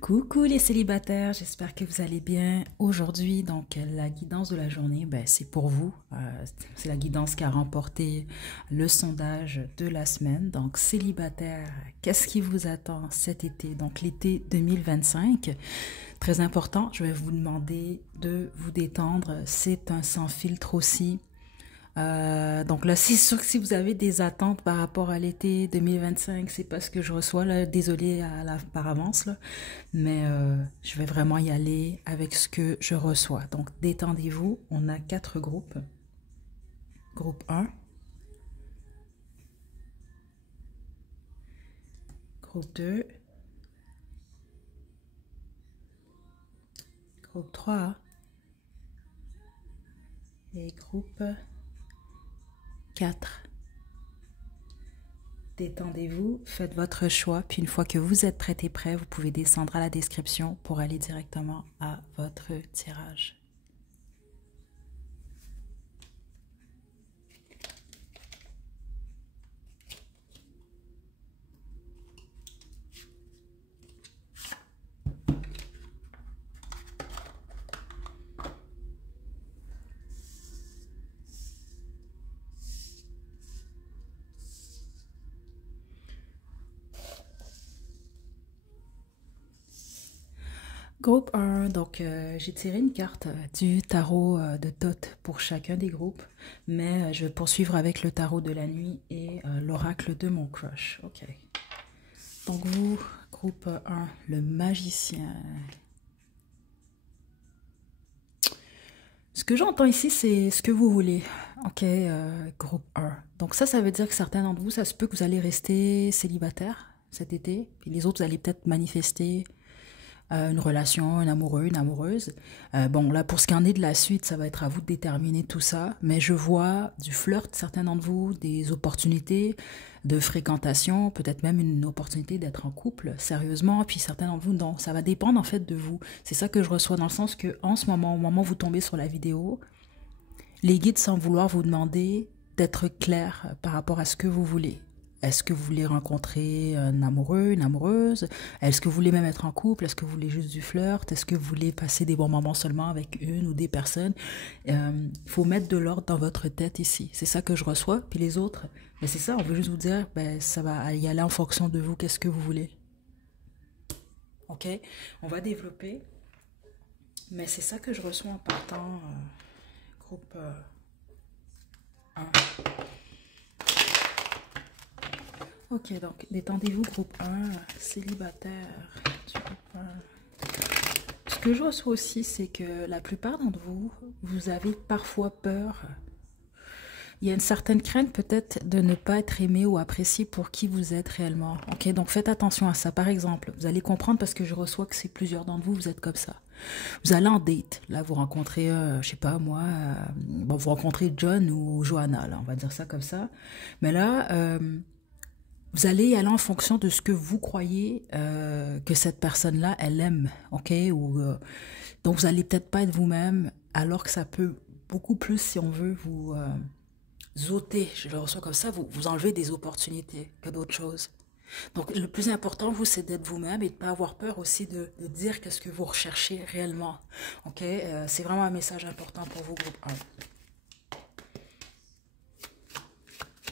Coucou les célibataires, j'espère que vous allez bien. Aujourd'hui, la guidance de la journée, c'est pour vous. C'est la guidance qui a remporté le sondage de la semaine. Donc, célibataire, qu'est-ce qui vous attend cet été? Donc, l'été 2025. Très important, je vais vous demander de vous détendre. C'est un sans filtre aussi. Donc là, c'est sûr que si vous avez des attentes par rapport à l'été 2025, c'est pas ce que je reçois là. Désolée par avance là, mais je vais vraiment y aller avec ce que je reçois. Donc détendez-vous. On a quatre groupes. Groupe un, groupe 2, groupe 3 et groupe 4. Détendez-vous, faites votre choix, puis une fois que vous êtes prêt et prêt, vous pouvez descendre à la description pour aller directement à votre tirage. Groupe 1, j'ai tiré une carte du tarot de Thoth pour chacun des groupes, mais je vais poursuivre avec le tarot de la nuit et l'oracle de mon crush. Ok. Donc vous, groupe 1, le magicien. Ce que j'entends ici, c'est ce que vous voulez. Ok, groupe 1. Donc ça veut dire que certains d'entre vous, ça se peut que vous allez rester célibataire cet été, puis les autres, vous allez peut-être manifester une relation, un amoureux, une amoureuse. Bon, là, pour ce qui en est de la suite, ça va être à vous de déterminer tout ça. Mais je vois du flirt, certains d'entre vous, des opportunités de fréquentation, peut-être même une opportunité d'être en couple, sérieusement. Puis certains d'entre vous, non. Ça va dépendre en fait de vous. C'est ça que je reçois dans le sens que en ce moment, au moment où vous tombez sur la vidéo, les guides sans vouloir vous demander d'être clair par rapport à ce que vous voulez. Est-ce que vous voulez rencontrer un amoureux, une amoureuse? Est-ce que vous voulez même être en couple? Est-ce que vous voulez juste du flirt? Est-ce que vous voulez passer des bons moments seulement avec une ou des personnes? Faut mettre de l'ordre dans votre tête ici. C'est ça que je reçois. Puis les autres, c'est ça, on veut juste vous dire, ça va y aller en fonction de vous. Qu'est-ce que vous voulez? Ok? On va développer. Mais c'est ça que je reçois en partant. Groupe 1. Ok, donc détendez-vous, groupe 1, célibataire. Ce que je reçois aussi, c'est que la plupart d'entre vous, vous avez parfois peur. Il y a une certaine crainte peut-être de ne pas être aimé ou apprécié pour qui vous êtes réellement. Ok, donc faites attention à ça. Par exemple, vous allez comprendre parce que je reçois que c'est plusieurs d'entre vous, vous êtes comme ça. Vous allez en date, là vous rencontrez, je sais pas moi, vous rencontrez John ou Johanna, là, on va dire ça comme ça. Mais là, vous allez y aller en fonction de ce que vous croyez que cette personne-là, elle aime, ok? Donc, vous allez peut-être pas être vous-même, alors que ça peut beaucoup plus, si on veut, vous ôter, je le reçois comme ça, vous enlever des opportunités que d'autres choses. Donc, le plus important, vous, c'est d'être vous-même et de ne pas avoir peur aussi de dire qu'est-ce que vous recherchez réellement, ok? C'est vraiment un message important pour vous, groupe 1.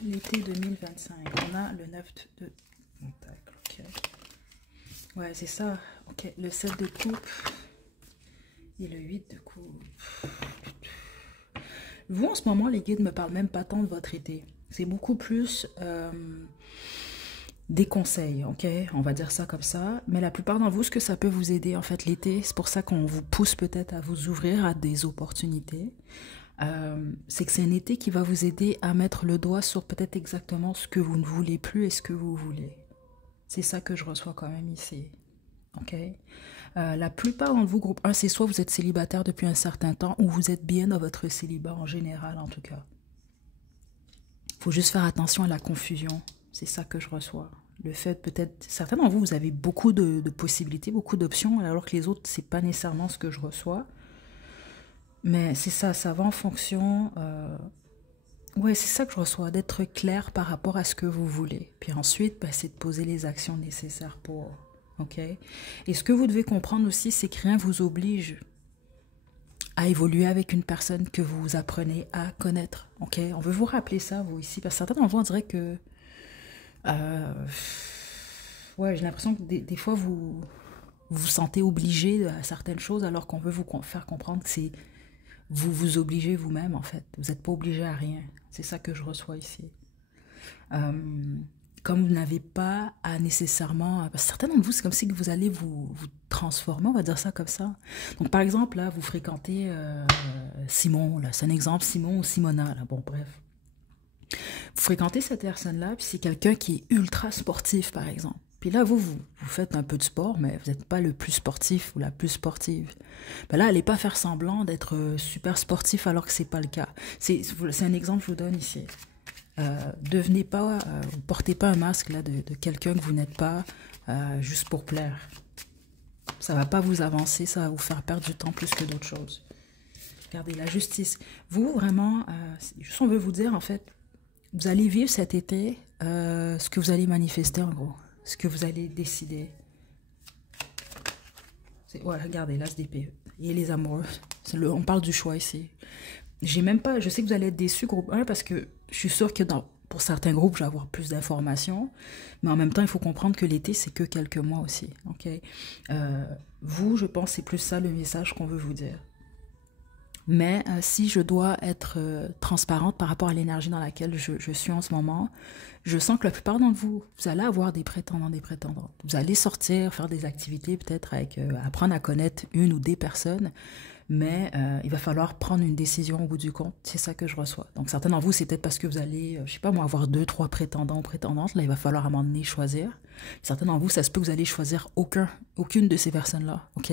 L'été 2025, on a le 9 de... Okay. Ouais, c'est ça. Ok, le 7 de coupe et le 8 de coupe. Vous, en ce moment, les guides ne me parlent même pas tant de votre été. C'est beaucoup plus des conseils, ok? On va dire ça comme ça. Mais la plupart d'entre vous, ce que ça peut vous aider, en fait, l'été, c'est pour ça qu'on vous pousse peut-être à vous ouvrir à des opportunités. C'est que c'est un été qui va vous aider à mettre le doigt sur peut-être exactement ce que vous ne voulez plus et ce que vous voulez. C'est ça que je reçois quand même ici. Ok. La plupart d'entre vous, groupe 1, c'est soit vous êtes célibataire depuis un certain temps ou vous êtes bien dans votre célibat en général, en tout cas. Il faut juste faire attention à la confusion. C'est ça que je reçois. Le fait peut-être, certains d'entre vous, vous avez beaucoup de possibilités, beaucoup d'options, alors que les autres, c'est pas nécessairement ce que je reçois. Mais c'est ça, ça va en fonction... Ouais, c'est ça que je reçois, d'être clair par rapport à ce que vous voulez. Puis ensuite, c'est de poser les actions nécessaires ok? Et ce que vous devez comprendre aussi, c'est que rien ne vous oblige à évoluer avec une personne que vous apprenez à connaître, ok? On veut vous rappeler ça, vous, ici, parce que certains d'entre vous, on dirait que... euh, ouais, j'ai l'impression que des fois, vous sentez obligé à certaines choses, alors qu'on veut vous faire comprendre que c'est... Vous vous obligez vous-même, en fait. Vous n'êtes pas obligé à rien. C'est ça que je reçois ici. Euh, Comme vous n'avez pas à nécessairement... Parce que certains d'entre vous, c'est comme si vous allez vous transformer, on va dire ça comme ça. Donc, par exemple, là, vous fréquentez Simon, là, c'est un exemple, Simon ou Simona, là, bon, bref. Vous fréquentez cette personne-là, puis c'est quelqu'un qui est ultra sportif, par exemple. Puis là, vous faites un peu de sport, mais vous n'êtes pas le plus sportif ou la plus sportive. Ben là, allez pas faire semblant d'être super sportif alors que c'est pas le cas. C'est un exemple que je vous donne ici. Devenez pas, portez pas un masque là de quelqu'un que vous n'êtes pas juste pour plaire. Ça va pas vous avancer, ça va vous faire perdre du temps plus que d'autres choses. Regardez la justice. Vous vraiment, juste on veut vous dire en fait, vous allez vivre cet été ce que vous allez manifester en gros, ce que vous allez décider. Ouais, regardez, là, c'est des et les amoureux. On parle du choix ici. J'ai même pas, je sais que vous allez être déçus, groupe 1, parce que je suis sûre que pour certains groupes, je vais avoir plus d'informations. Mais en même temps, il faut comprendre que l'été, c'est que quelques mois aussi. Ok. Vous, je pense, c'est plus ça le message qu'on veut vous dire. Mais si je dois être transparente par rapport à l'énergie dans laquelle je suis en ce moment, je sens que la plupart d'entre vous, vous allez avoir des prétendants, des prétendantes. Vous allez sortir, faire des activités, peut-être avec apprendre à connaître une ou des personnes, mais il va falloir prendre une décision au bout du compte. C'est ça que je reçois. Donc certains d'entre vous, c'est peut-être parce que vous allez, je sais pas moi, avoir 2, 3 prétendants ou prétendantes. Là, il va falloir à un moment donné choisir. Certains d'entre vous, ça se peut que vous allez choisir aucune de ces personnes-là, ok?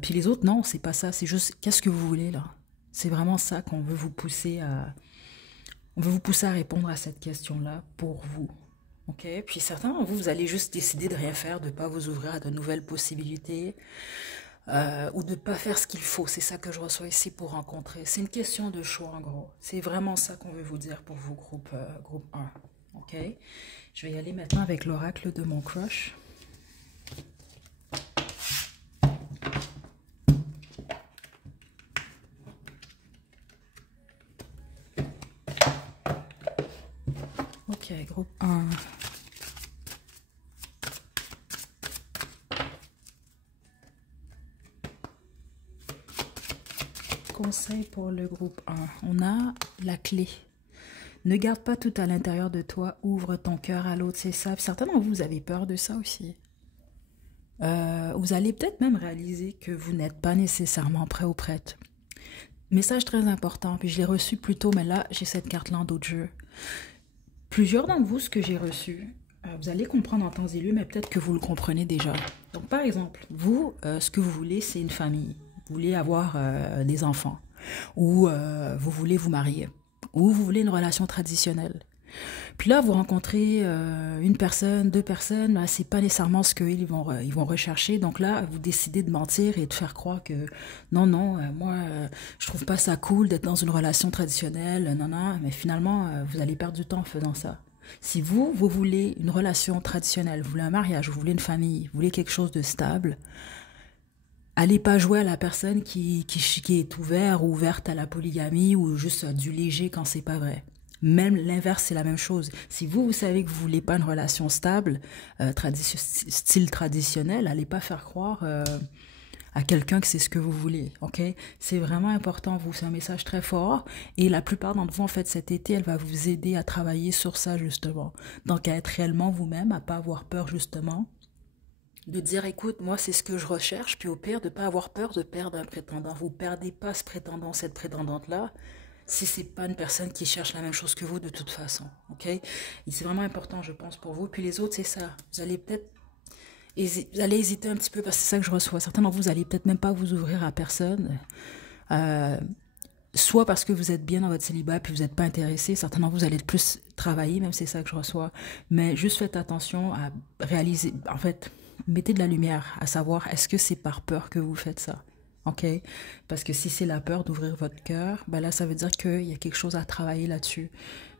Puis les autres, non, c'est pas ça. C'est juste, qu'est-ce que vous voulez là? C'est vraiment ça qu'on veut vous pousser à... On veut vous pousser à répondre à cette question-là pour vous. Ok? Puis certains d'entre vous, vous allez juste décider de rien faire, de ne pas vous ouvrir à de nouvelles possibilités ou de ne pas faire ce qu'il faut. C'est ça que je reçois ici pour rencontrer. C'est une question de choix en gros. C'est vraiment ça qu'on veut vous dire pour vous, groupe 1. Ok? Je vais y aller maintenant avec l'oracle de mon crush. Ok, groupe 1. Conseil pour le groupe 1. On a la clé. Ne garde pas tout à l'intérieur de toi. Ouvre ton cœur à l'autre, c'est ça. Certains d'entre vous, vous avez peur de ça aussi. Vous allez peut-être même réaliser que vous n'êtes pas nécessairement prêt ou prête. Message très important, puis je l'ai reçu plus tôt, mais là, j'ai cette carte-là en d'autres jeux. Plusieurs d'entre vous, ce que j'ai reçu, vous allez comprendre en temps et lieu, mais peut-être que vous le comprenez déjà. Donc, par exemple, vous, ce que vous voulez, c'est une famille. Vous voulez avoir des enfants, ou vous voulez vous marier, ou vous voulez une relation traditionnelle. Puis là, vous rencontrez une personne, deux personnes, là, c'est pas nécessairement ce qu'ils vont rechercher. Donc là, vous décidez de mentir et de faire croire que non, moi, je trouve pas ça cool d'être dans une relation traditionnelle, non, mais finalement, vous allez perdre du temps en faisant ça. Si vous voulez une relation traditionnelle, vous voulez un mariage, vous voulez une famille, vous voulez quelque chose de stable, allez pas jouer à la personne qui est ouverte à la polygamie ou juste du léger quand c'est pas vrai. Même l'inverse, c'est la même chose. Si vous savez que vous voulez pas une relation stable, style traditionnel, allez pas faire croire à quelqu'un que c'est ce que vous voulez, ok? C'est vraiment important, vous, c'est un message très fort. Et la plupart d'entre vous, en fait, cet été, elle va vous aider à travailler sur ça, justement. Donc, à être réellement vous-même, à pas avoir peur, justement, de dire, écoute, moi, c'est ce que je recherche, puis au pire, de pas avoir peur de perdre un prétendant. Vous perdez pas ce prétendant, cette prétendante-là, si c'est pas une personne qui cherche la même chose que vous de toute façon, ok? Et c'est vraiment important, je pense, pour vous. Puis les autres, c'est ça. Vous allez peut-être vous allez hésiter un petit peu parce que c'est ça que je reçois. Certains d'entre vous, vous allez peut-être même pas vous ouvrir à personne. Soit parce que vous êtes bien dans votre célibat puis vous n'êtes pas intéressé. Certains d'entre vous, vous allez plus travailler, même c'est ça que je reçois. Mais juste faites attention à réaliser, en fait, mettez de la lumière à savoir est-ce que c'est par peur que vous faites ça. Ok? Parce que si c'est la peur d'ouvrir votre cœur, ben là, ça veut dire qu'il y a quelque chose à travailler là-dessus.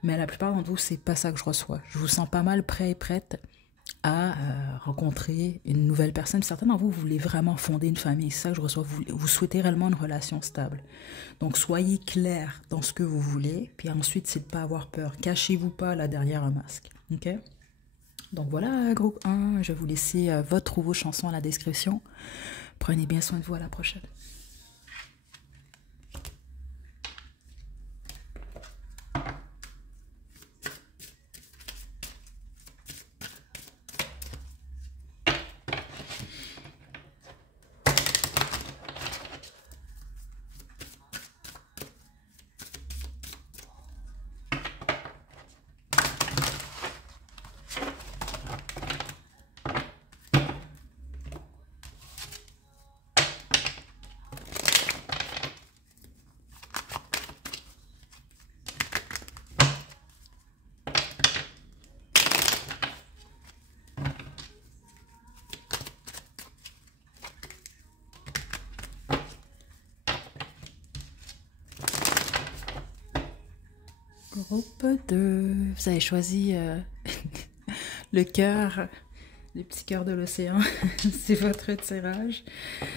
Mais la plupart d'entre vous, c'est pas ça que je reçois. Je vous sens pas mal prêt et prête à rencontrer une nouvelle personne. Certains d'entre vous, vous voulez vraiment fonder une famille. C'est ça que je reçois. Vous souhaitez réellement une relation stable. Donc, soyez clair dans ce que vous voulez. Puis ensuite, c'est de ne pas avoir peur. Cachez-vous pas là derrière un masque. OK? Donc voilà, groupe 1. Je vais vous laisser votre ou vos chansons à la description. Prenez bien soin de vous. À la prochaine. Groupe 2. Vous avez choisi le cœur, le petit cœur de l'océan. C'est votre tirage.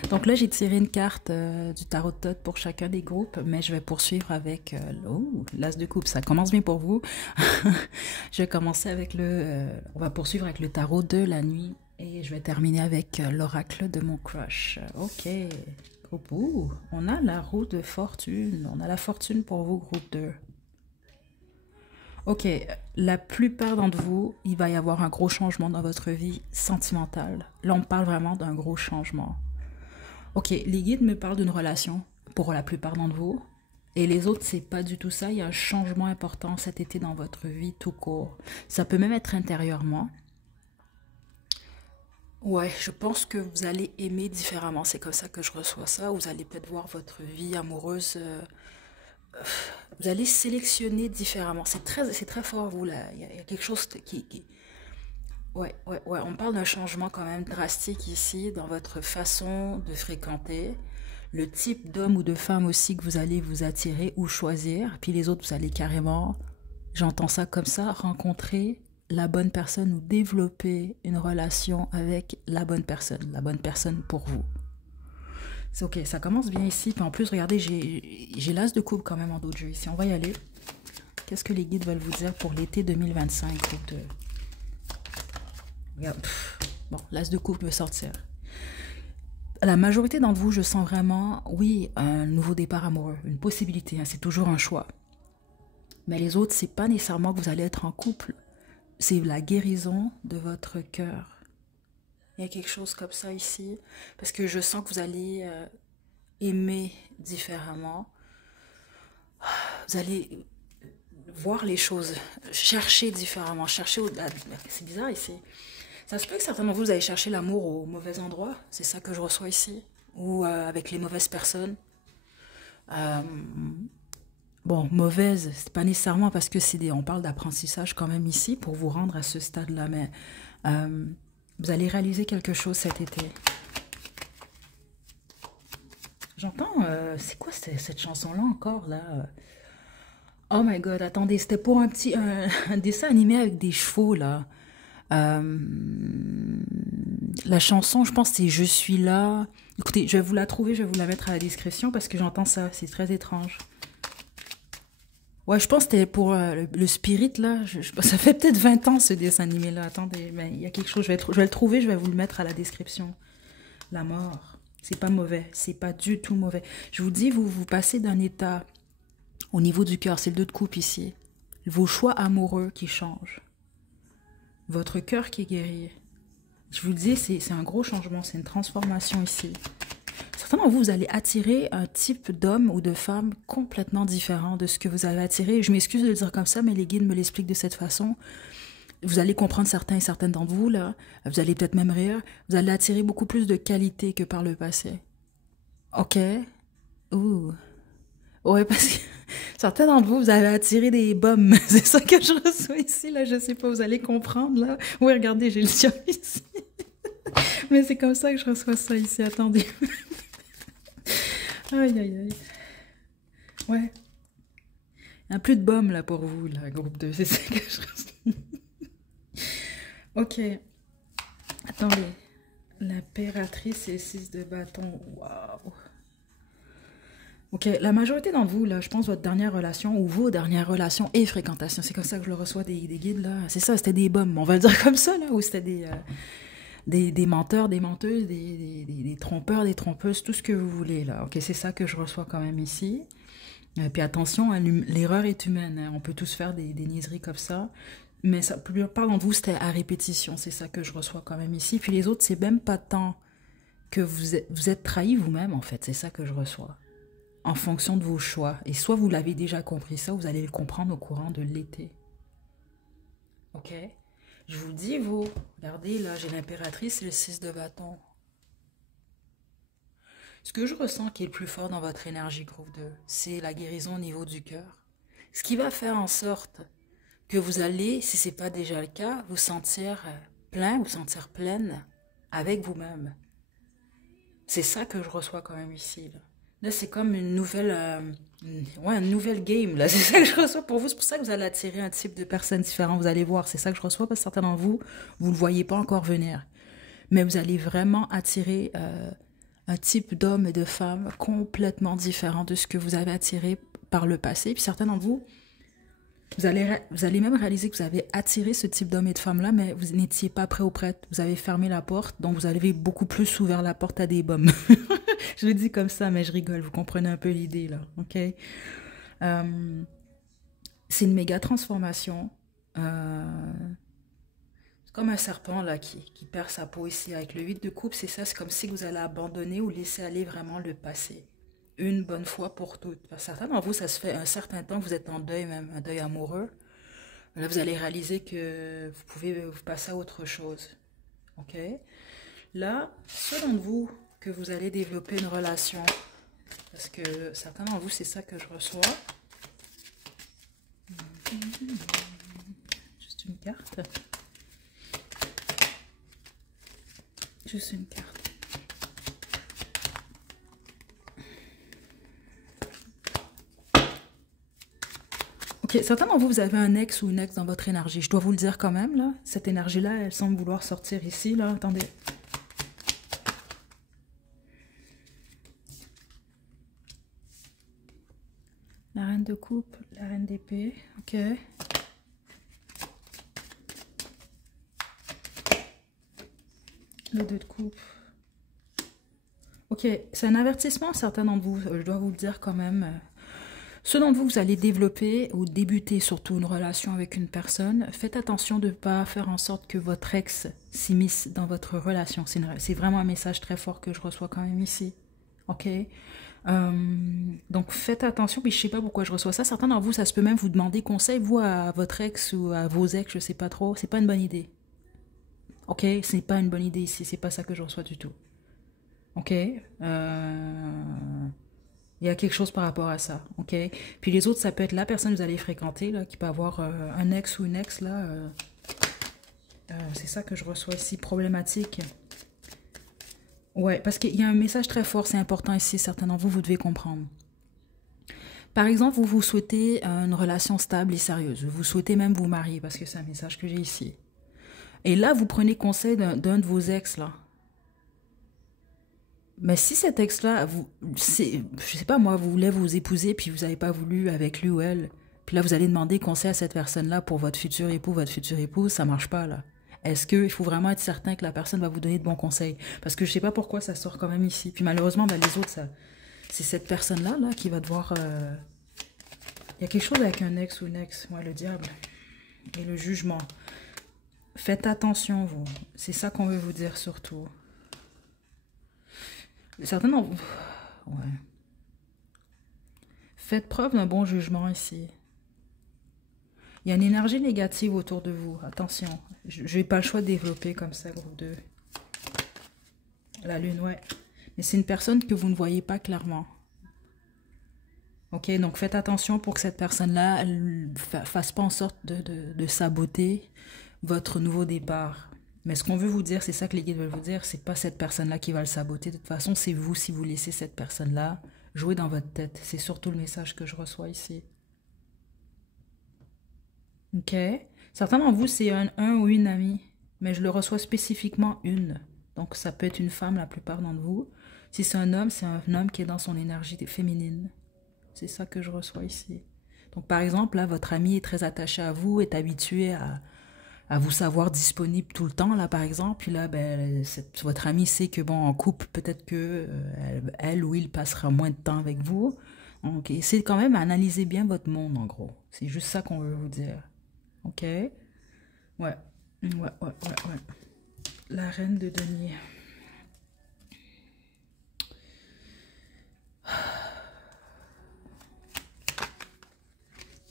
Donc là, j'ai tiré une carte du tarot de Thoth pour chacun des groupes, mais je vais poursuivre avec l'as de coupe. Ça commence bien pour vous. Je vais commencer avec on va poursuivre avec le tarot de la nuit et je vais terminer avec l'oracle de mon crush. Ok. Groupe, on a la roue de fortune. On a la fortune pour vous, groupe 2. Ok, la plupart d'entre vous, il va y avoir un gros changement dans votre vie sentimentale. Là, on parle vraiment d'un gros changement. Ok, les guides me parlent d'une relation pour la plupart d'entre vous. Et les autres, c'est pas du tout ça. Il y a un changement important cet été dans votre vie tout court. Ça peut même être intérieurement. Ouais, je pense que vous allez aimer différemment. C'est comme ça que je reçois ça. Vous allez peut-être voir votre vie amoureuse. Vous allez sélectionner différemment. C'est très fort, vous, là. Il y a quelque chose qui... Ouais, ouais, ouais. On parle d'un changement quand même drastique ici dans votre façon de fréquenter. Le type d'homme ou de femme aussi que vous allez vous attirer ou choisir. Puis les autres, vous allez carrément, j'entends ça comme ça, rencontrer la bonne personne ou développer une relation avec la bonne personne pour vous. C'est ok, ça commence bien ici. Puis en plus, regardez, j'ai l'as de coupe quand même en dos de jeu ici. On va y aller. Qu'est-ce que les guides veulent vous dire pour l'été 2025, groupe de... Regarde. Bon, l'as de coupe veut sortir. La majorité d'entre vous, je sens vraiment, oui, un nouveau départ amoureux, une possibilité, hein, c'est toujours un choix. Mais les autres, c'est pas nécessairement que vous allez être en couple. C'est la guérison de votre cœur. Il y a quelque chose comme ça ici. Parce que je sens que vous allez aimer différemment. Vous allez voir les choses, chercher différemment, chercher au-delà. C'est bizarre ici. Ça se peut que certains d'entre vous, vous allez chercher l'amour au mauvais endroit. C'est ça que je reçois ici. Ou avec les mauvaises personnes. Euh, bon, mauvaise, c'est pas nécessairement parce que on parle d'apprentissage quand même ici pour vous rendre à ce stade-là. Mais vous allez réaliser quelque chose cet été. J'entends, c'est quoi cette chanson-là encore, là? Oh my God, attendez, c'était pour un dessin animé avec des chevaux, là. Euh, la chanson, je pense, c'est Je suis là. Écoutez, je vais vous la trouver, je vais vous la mettre à la description parce que j'entends ça, c'est très étrange. Ouais, je pense que c'était pour le Spirit, là. Ça fait peut-être 20 ans, ce dessin animé-là. Attendez, mais il y a quelque chose, je vais le trouver, je vais vous le mettre à la description. La mort, c'est pas mauvais, c'est pas du tout mauvais. Je vous dis, vous passez d'un état au niveau du cœur, c'est le 2 de coupe ici. Vos choix amoureux qui changent. Votre cœur qui est guéri. Je vous le dis, c'est un gros changement, c'est une transformation ici. Certains d'entre vous, vous allez attirer un type d'homme ou de femme complètement différent de ce que vous avez attiré. Je m'excuse de le dire comme ça, mais les guides me l'expliquent de cette façon. Vous allez comprendre certains et certaines d'entre vous, là. Vous allez peut-être même rire. Vous allez attirer beaucoup plus de qualité que par le passé. Ok? Ouh. Ouais, parce que certains d'entre vous, vous avez attiré des bombes. C'est ça que je reçois ici, là. Je sais pas, vous allez comprendre, là. Oui, regardez, j'ai le diable ici. Mais c'est comme ça que je reçois ça ici. Attendez. Aïe, aïe, aïe. Ouais. Il n'y a plus de bombes, là, pour vous, là, groupe 2. C'est ça que je reçois. Ok. Attendez. L'impératrice et 6 de bâton. Waouh. Ok, la majorité d'entre vous, là, je pense votre dernière relation ou vos dernières relations et fréquentations, c'est comme ça que je le reçois des guides, là. C'est ça, c'était des bums, on va le dire comme ça, là, ou c'était des menteurs, des menteuses, des trompeurs, des trompeuses, tout ce que vous voulez, là. Ok, c'est ça que je reçois quand même ici. Puis attention, hein, l'erreur est humaine, hein. On peut tous faire des niaiseries comme ça. Mais ça, la plupart d'entre vous, c'était à répétition. C'est ça que je reçois quand même ici. Puis les autres, c'est même pas tant que vous êtes trahi vous-même, en fait. C'est ça que je reçois. En fonction de vos choix. Et soit vous l'avez déjà compris ça, vous allez le comprendre au courant de l'été. Ok? Je vous dis, vous, regardez, là, j'ai l'impératrice et le 6 de bâton. Ce que je ressens qui est le plus fort dans votre énergie, groupe 2, c'est la guérison au niveau du cœur. Ce qui va faire en sorte que vous allez, si ce n'est pas déjà le cas, vous sentir plein, vous sentir pleine avec vous-même. C'est ça que je reçois quand même ici. Là, c'est comme une nouvelle game. Là, c'est ça que je reçois pour vous. C'est pour ça que vous allez attirer un type de personnes différentes. Vous allez voir, c'est ça que je reçois parce que certains d'entre vous, vous ne le voyez pas encore venir. Mais vous allez vraiment attirer un type d'homme et de femme complètement différent de ce que vous avez attiré par le passé. Puis certains d'entre vous, vous allez même réaliser que vous avez attiré ce type d'homme et de femme-là, mais vous n'étiez pas prêt ou prête. Vous avez fermé la porte, donc vous avez beaucoup plus ouvert la porte à des bums. Je le dis comme ça, mais je rigole. Vous comprenez un peu l'idée, là. OK? C'est une méga transformation. C'est comme un serpent, là, qui perd sa peau ici. Avec le 8 de coupe, c'est ça. C'est comme si vous allez abandonner ou laisser aller vraiment le passé. Une bonne fois pour toutes. Parce que certains d'entre vous, ça se fait un certain temps que vous êtes en deuil, même un deuil amoureux. Là, vous allez réaliser que vous pouvez vous passer à autre chose. OK? Là, ceux d'entre vous que vous allez développer une relation, parce que certains d'entre vous, c'est ça que je reçois. Juste une carte. Juste une carte. Ok, certains d'entre vous, vous avez un ex ou une ex dans votre énergie. Je dois vous le dire quand même, là. Cette énergie-là, elle semble vouloir sortir ici, là. Attendez. La reine de coupe, la reine d'épée. Ok. Le 2 de coupe. Ok, c'est un avertissement, certains d'entre vous, je dois vous le dire quand même. Ceux d'entre vous, vous allez développer ou débuter surtout une relation avec une personne. Faites attention de ne pas faire en sorte que votre ex s'immisce dans votre relation. C'est vraiment un message très fort que je reçois quand même ici. Ok? Donc faites attention, puis je sais pas pourquoi je reçois ça. Certains d'entre vous, ça se peut même vous demander conseil, vous, à votre ex ou à vos ex, je sais pas trop. C'est pas une bonne idée. Ok? C'est pas une bonne idée ici, c'est pas ça que je reçois du tout. Ok? Il y a quelque chose par rapport à ça, ok? Puis les autres, ça peut être la personne que vous allez fréquenter, là, qui peut avoir un ex ou une ex, là. C'est ça que je reçois ici, problématique. Ouais, parce qu'il y a un message très fort, c'est important ici, certains d'entre vous, vous devez comprendre. Par exemple, vous souhaitez une relation stable et sérieuse. Vous souhaitez même vous marier, parce que c'est un message que j'ai ici. Et là, vous prenez conseil d'un de vos ex, là. Mais si cet ex-là, je sais pas moi, vous voulez vous épouser, puis vous n'avez pas voulu avec lui ou elle, puis là vous allez demander conseil à cette personne-là pour votre futur époux, votre future épouse, ça marche pas là. Est-ce qu'il faut vraiment être certain que la personne va vous donner de bons conseils? Parce que je sais pas pourquoi ça sort quand même ici. Puis malheureusement, ben, les autres, c'est cette personne-là là, qui va devoir... Il y a quelque chose avec un ex ou une ex, ouais, le diable. Et le jugement. Faites attention, vous. C'est ça qu'on veut vous dire surtout. Certains d'entre vous... Ouais. Faites preuve d'un bon jugement ici. Il y a une énergie négative autour de vous. Attention. Je n'ai pas le choix de développer comme ça, groupe 2. La lune, ouais. Mais c'est une personne que vous ne voyez pas clairement. Ok, donc faites attention pour que cette personne-là ne fasse pas en sorte de saboter votre nouveau départ. Mais ce qu'on veut vous dire, c'est ça que les guides veulent vous dire, c'est pas cette personne-là qui va le saboter. De toute façon, c'est vous si vous laissez cette personne-là jouer dans votre tête. C'est surtout le message que je reçois ici. Ok? Certains d'entre vous, c'est un ou une amie. mais je le reçois spécifiquement une. Donc, ça peut être une femme, la plupart d'entre vous. Si c'est un homme qui est dans son énergie féminine. C'est ça que je reçois ici. Donc, par exemple, là, votre ami est très attaché à vous, est habitué à vous savoir disponible tout le temps, là, par exemple. Puis là, ben, votre ami sait que, bon, en couple, peut-être que elle ou il passera moins de temps avec vous. Donc, essayez quand même d'analyser bien votre monde, en gros. C'est juste ça qu'on veut vous dire. OK? Ouais. Ouais, ouais, ouais, ouais. La reine de denier.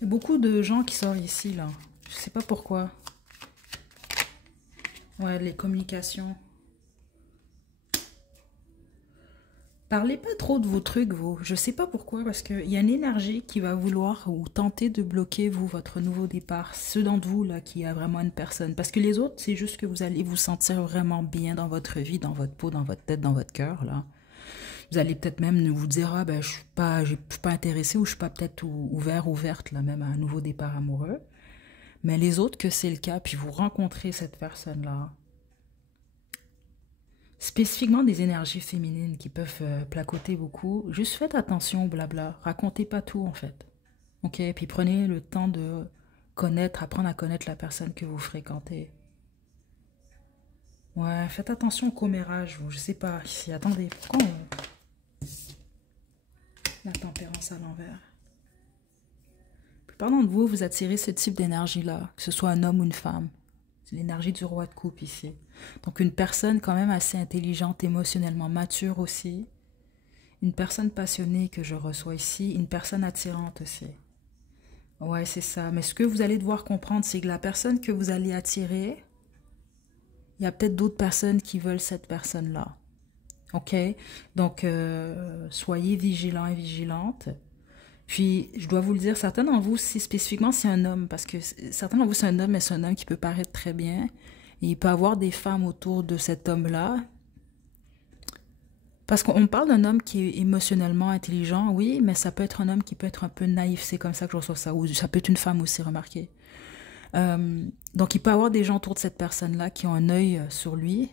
Il y a beaucoup de gens qui sortent ici, là. Je sais pas pourquoi. Ouais, les communications. Parlez pas trop de vos trucs, vous. Je sais pas pourquoi, parce qu'il y a une énergie qui va vouloir ou tenter de bloquer, vous, votre nouveau départ. Ceux d'entre vous, là, qui a vraiment une personne. Parce que les autres, c'est juste que vous allez vous sentir vraiment bien dans votre vie, dans votre peau, dans votre tête, dans votre cœur, là. Vous allez peut-être même vous dire, ah ben, je suis pas intéressée ou je suis pas peut-être ouvert, ouverte, là, même à un nouveau départ amoureux. Mais les autres, que c'est le cas, puis vous rencontrez cette personne-là. Spécifiquement des énergies féminines qui peuvent placoter beaucoup. Juste faites attention au blabla. Racontez pas tout, en fait. OK? Puis prenez le temps de connaître, apprendre à connaître la personne que vous fréquentez. Ouais, faites attention au commérage, vous. Je sais pas. Ici, attendez. Pourquoi la tempérance à l'envers? La plupart d'entre vous, vous attirez ce type d'énergie-là, que ce soit un homme ou une femme. C'est l'énergie du roi de coupe ici. Donc une personne quand même assez intelligente, émotionnellement mature aussi. Une personne passionnée que je reçois ici. Une personne attirante aussi. Ouais, c'est ça. Mais ce que vous allez devoir comprendre, c'est que la personne que vous allez attirer, il y a peut-être d'autres personnes qui veulent cette personne-là. OK? Donc, soyez vigilants et vigilantes. Puis, je dois vous le dire, certains d'entre vous, si spécifiquement c'est un homme, parce que certains d'entre vous, c'est un homme, mais c'est un homme qui peut paraître très bien. Et il peut avoir des femmes autour de cet homme-là. Parce qu'on parle d'un homme qui est émotionnellement intelligent, oui, mais ça peut être un homme qui peut être un peu naïf, c'est comme ça que je reçois ça. Ou ça peut être une femme aussi, remarquez. Donc, il peut avoir des gens autour de cette personne-là qui ont un œil sur lui,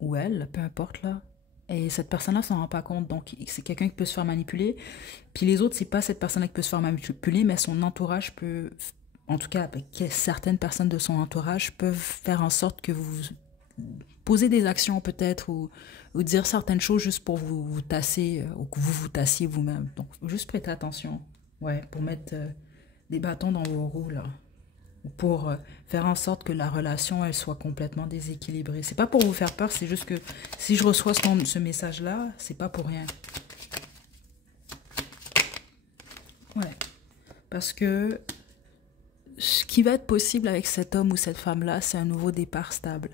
ou elle, peu importe, là. Et cette personne-là s'en rend pas compte. Donc, c'est quelqu'un qui peut se faire manipuler. Puis les autres, c'est pas cette personne-là qui peut se faire manipuler, mais son entourage peut, en tout cas, certaines personnes de son entourage peuvent faire en sorte que vous posez des actions peut-être ou dire certaines choses juste pour vous tasser ou que vous vous tassiez vous-même. Donc, juste prêtez attention. Ouais, pour mettre des bâtons dans vos roues, là. Pour faire en sorte que la relation, elle soit complètement déséquilibrée. C'est pas pour vous faire peur, c'est juste que si je reçois ce message-là, c'est pas pour rien. Ouais. Parce que ce qui va être possible avec cet homme ou cette femme-là, c'est un nouveau départ stable.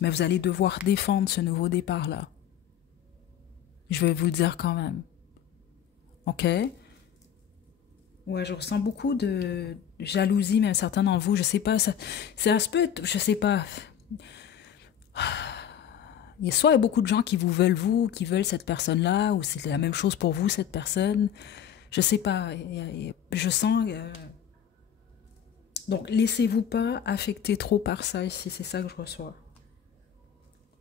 Mais vous allez devoir défendre ce nouveau départ-là. Je vais vous le dire quand même. OK? Ouais, je ressens beaucoup de jalousie, même certains d'entre vous, je sais pas, ça se peut être, je sais pas. Il y a soit beaucoup de gens qui vous veulent vous, qui veulent cette personne-là, ou c'est la même chose pour vous, cette personne. Je sais pas, je sens... Donc, laissez-vous pas affecter trop par ça ici, c'est ça que je reçois.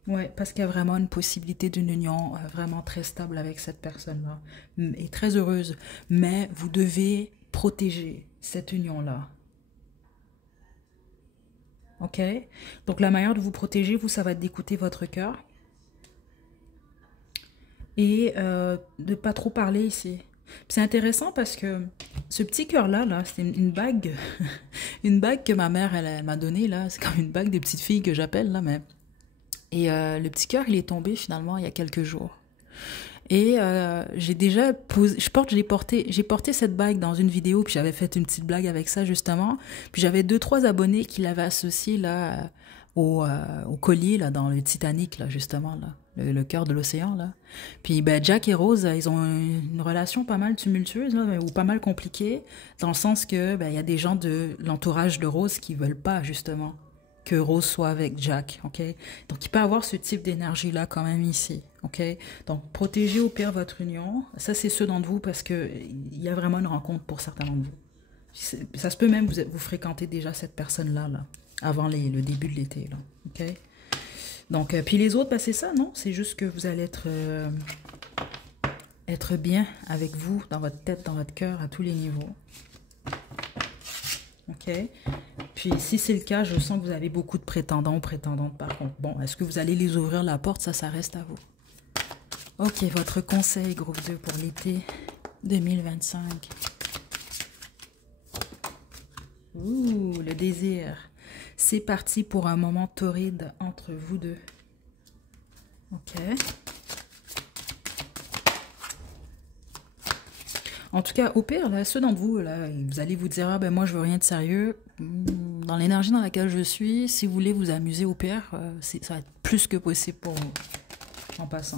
Ouais, parce qu'il y a vraiment une possibilité d'une union vraiment très stable avec cette personne-là, et très heureuse. Mais vous devez protéger cette union-là. OK? Donc, la manière de vous protéger, vous, ça va être d'écouter votre cœur et de ne pas trop parler ici. C'est intéressant parce que ce petit cœur-là, là, c'est une bague, une bague que ma mère, elle m'a donnée, là. C'est comme une bague des petites filles que j'appelle, là, mais... Et le petit cœur, il est tombé, finalement, il y a quelques jours. Et j'ai déjà posé, j'ai porté cette bague dans une vidéo, puis j'avais fait une petite blague avec ça, justement. Puis j'avais 2-3 abonnés qui l'avaient associé, là, au collier, là, dans le Titanic, là, justement, là. Le cœur de l'océan, là. Puis, ben, Jack et Rose, ils ont une relation pas mal tumultueuse, là, ou pas mal compliquée, dans le sens que, ben, il y a des gens de l'entourage de Rose qui veulent pas, justement, que Rose soit avec Jack, ok? Donc, il peut avoir ce type d'énergie-là quand même ici, ok? Donc, protégez au pire votre union. Ça, c'est ceux d'entre vous parce que il y a vraiment une rencontre pour certains d'entre vous. Ça se peut même vous fréquentez déjà cette personne-là, là. avant le début de l'été, là. OK? Donc, puis les autres, ben, c'est ça, non? C'est juste que vous allez être bien avec vous, dans votre tête, dans votre cœur, à tous les niveaux. OK? Puis si c'est le cas, je sens que vous avez beaucoup de prétendants ou prétendantes par contre. Bon, est-ce que vous allez les ouvrir la porte? Ça reste à vous. OK, votre conseil, groupe 2, pour l'été 2025. Ouh, le désir. C'est parti pour un moment torride entre vous deux. OK. En tout cas, au pire, là, ceux d'entre vous, là, vous allez vous dire, ah ben moi je veux rien de sérieux. Dans l'énergie dans laquelle je suis, si vous voulez vous amuser au pire, ça va être plus que possible pour vous. En passant.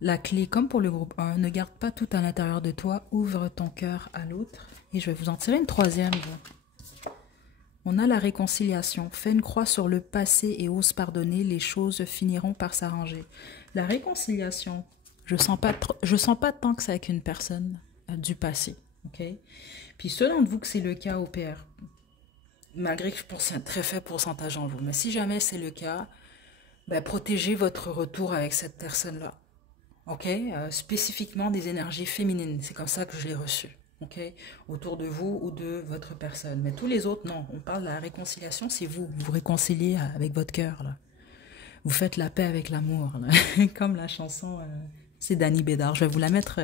La clé, comme pour le groupe 1, ne garde pas tout à l'intérieur de toi, ouvre ton cœur à l'autre. Et je vais vous en tirer une troisième. On a la réconciliation. Fais une croix sur le passé et ose pardonner, les choses finiront par s'arranger. La réconciliation, je sens pas tant que c'est avec une personne du passé, ok? Puis ceux d'entre vous que c'est le cas au PR, malgré que je pense un très faible pourcentage en vous, mais si jamais c'est le cas, ben, protégez votre retour avec cette personne-là, ok? Spécifiquement des énergies féminines, c'est comme ça que je l'ai reçu. Ok, autour de vous ou de votre personne. Mais tous les autres, non. On parle de la réconciliation, c'est vous. Vous réconciliez avec votre cœur, là. Vous faites la paix avec l'amour, là. Comme la chanson, c'est Danny Bédard. Je vais vous la mettre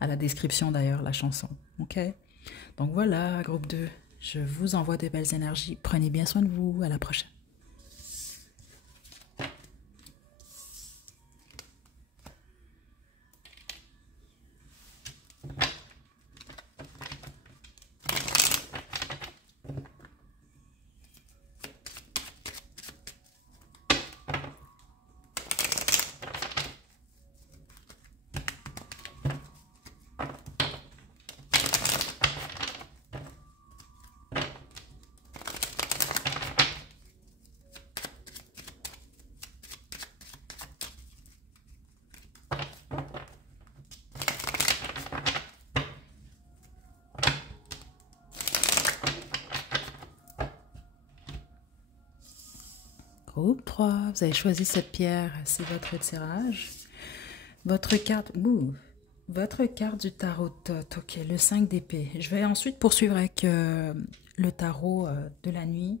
à la description, d'ailleurs, la chanson. Ok? Donc voilà, groupe 2. Je vous envoie de belles énergies. Prenez bien soin de vous. À la prochaine. Groupe 3, vous avez choisi cette pierre, c'est votre tirage. Votre carte, votre carte du tarot Thoth, ok, le 5 d'épée. Je vais ensuite poursuivre avec le tarot de la nuit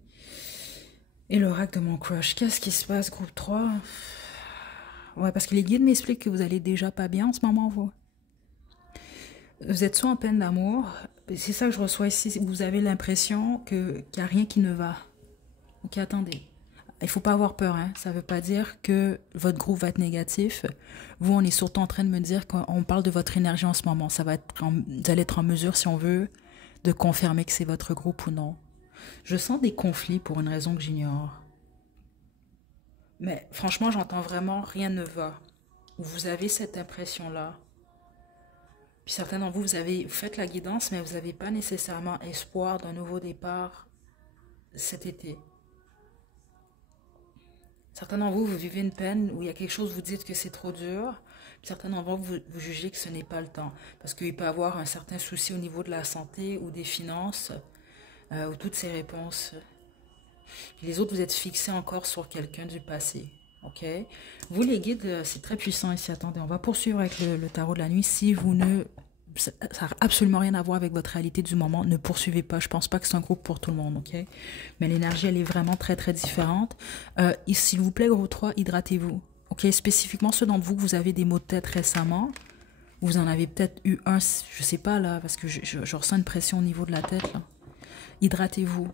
et l'oracle de mon crush. Qu'est-ce qui se passe, groupe 3? Ouais, parce que les guides m'expliquent que vous allez déjà pas bien en ce moment, vous. Vous êtes soit en peine d'amour, c'est ça que je reçois ici, vous avez l'impression qu'il n'y a rien qui ne va. Ok, attendez. Il faut pas avoir peur, hein. Ça veut pas dire que votre groupe va être négatif. Vous, on est surtout en train de me dire qu'on parle de votre énergie en ce moment. Vous allez être en mesure, si on veut, de confirmer que c'est votre groupe ou non. Je sens des conflits pour une raison que j'ignore. Mais franchement, j'entends vraiment rien ne va. Vous avez cette impression-là. Puis certains d'entre vous, vous faites la guidance, mais vous n'avez pas nécessairement espoir d'un nouveau départ cet été. Certains d'entre vous, vous vivez une peine où il y a quelque chose, vous dites que c'est trop dur. Certains d'entre vous, vous jugez que ce n'est pas le temps. Parce qu'il peut y avoir un certain souci au niveau de la santé ou des finances, ou toutes ces réponses. Puis les autres, vous êtes fixés encore sur quelqu'un du passé. Ok? Vous, les guides, c'est très puissant ici. Attendez, on va poursuivre avec le tarot de la nuit. Si vous ne... Ça n'a absolument rien à voir avec votre réalité du moment. Ne poursuivez pas. Je pense pas que c'est un groupe pour tout le monde, ok? Mais l'énergie, elle est vraiment très, très différente. S'il vous plaît, groupe 3, hydratez-vous. Ok? Spécifiquement, ceux d'entre vous que vous avez des maux de tête récemment, vous en avez peut-être eu un, je sais pas là, parce que je ressens une pression au niveau de la tête, là. Hydratez-vous.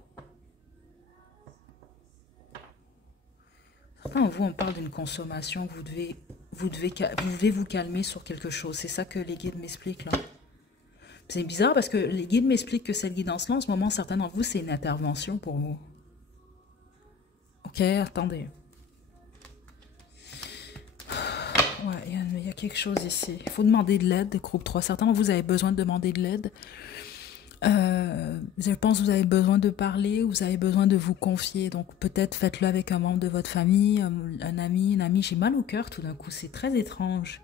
Certains d'entre vous, on parle d'une consommation que vous devez vous calmer sur quelque chose. C'est ça que les guides m'expliquent là. C'est bizarre parce que les guides m'expliquent que cette guidance-là, en ce moment, certains d'entre vous, c'est une intervention pour vous. Ok, attendez. Ouais, il y a quelque chose ici. Il faut demander de l'aide, groupe 3. Certains d'entre vous avez besoin de demander de l'aide. Je pense que vous avez besoin de parler, vous avez besoin de vous confier. Donc peut-être faites-le avec un membre de votre famille, un ami, une amie. J'ai mal au cœur tout d'un coup, c'est très étrange.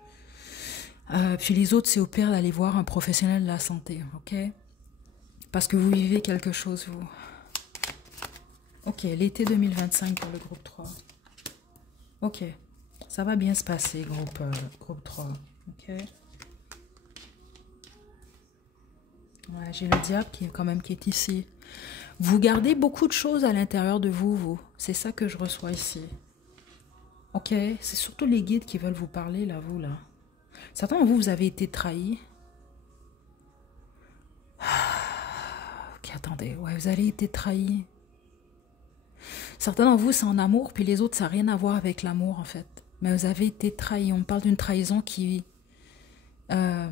Puis les autres, c'est au pire d'aller voir un professionnel de la santé, ok? Parce que vous vivez quelque chose, vous. Ok, l'été 2025 pour le groupe 3. Ok, ça va bien se passer, groupe 3. Ok. Ouais, j'ai le diable qui est quand même qui est ici. Vous gardez beaucoup de choses à l'intérieur de vous, vous. C'est ça que je reçois ici. Ok, c'est surtout les guides qui veulent vous parler, là, vous, là. Certains de vous, vous avez été trahis. Ok, attendez. Ouais, vous avez été trahis. Certains d'entre vous, c'est en amour, puis les autres, ça n'a rien à voir avec l'amour, en fait. Mais vous avez été trahis. On parle d'une trahison euh,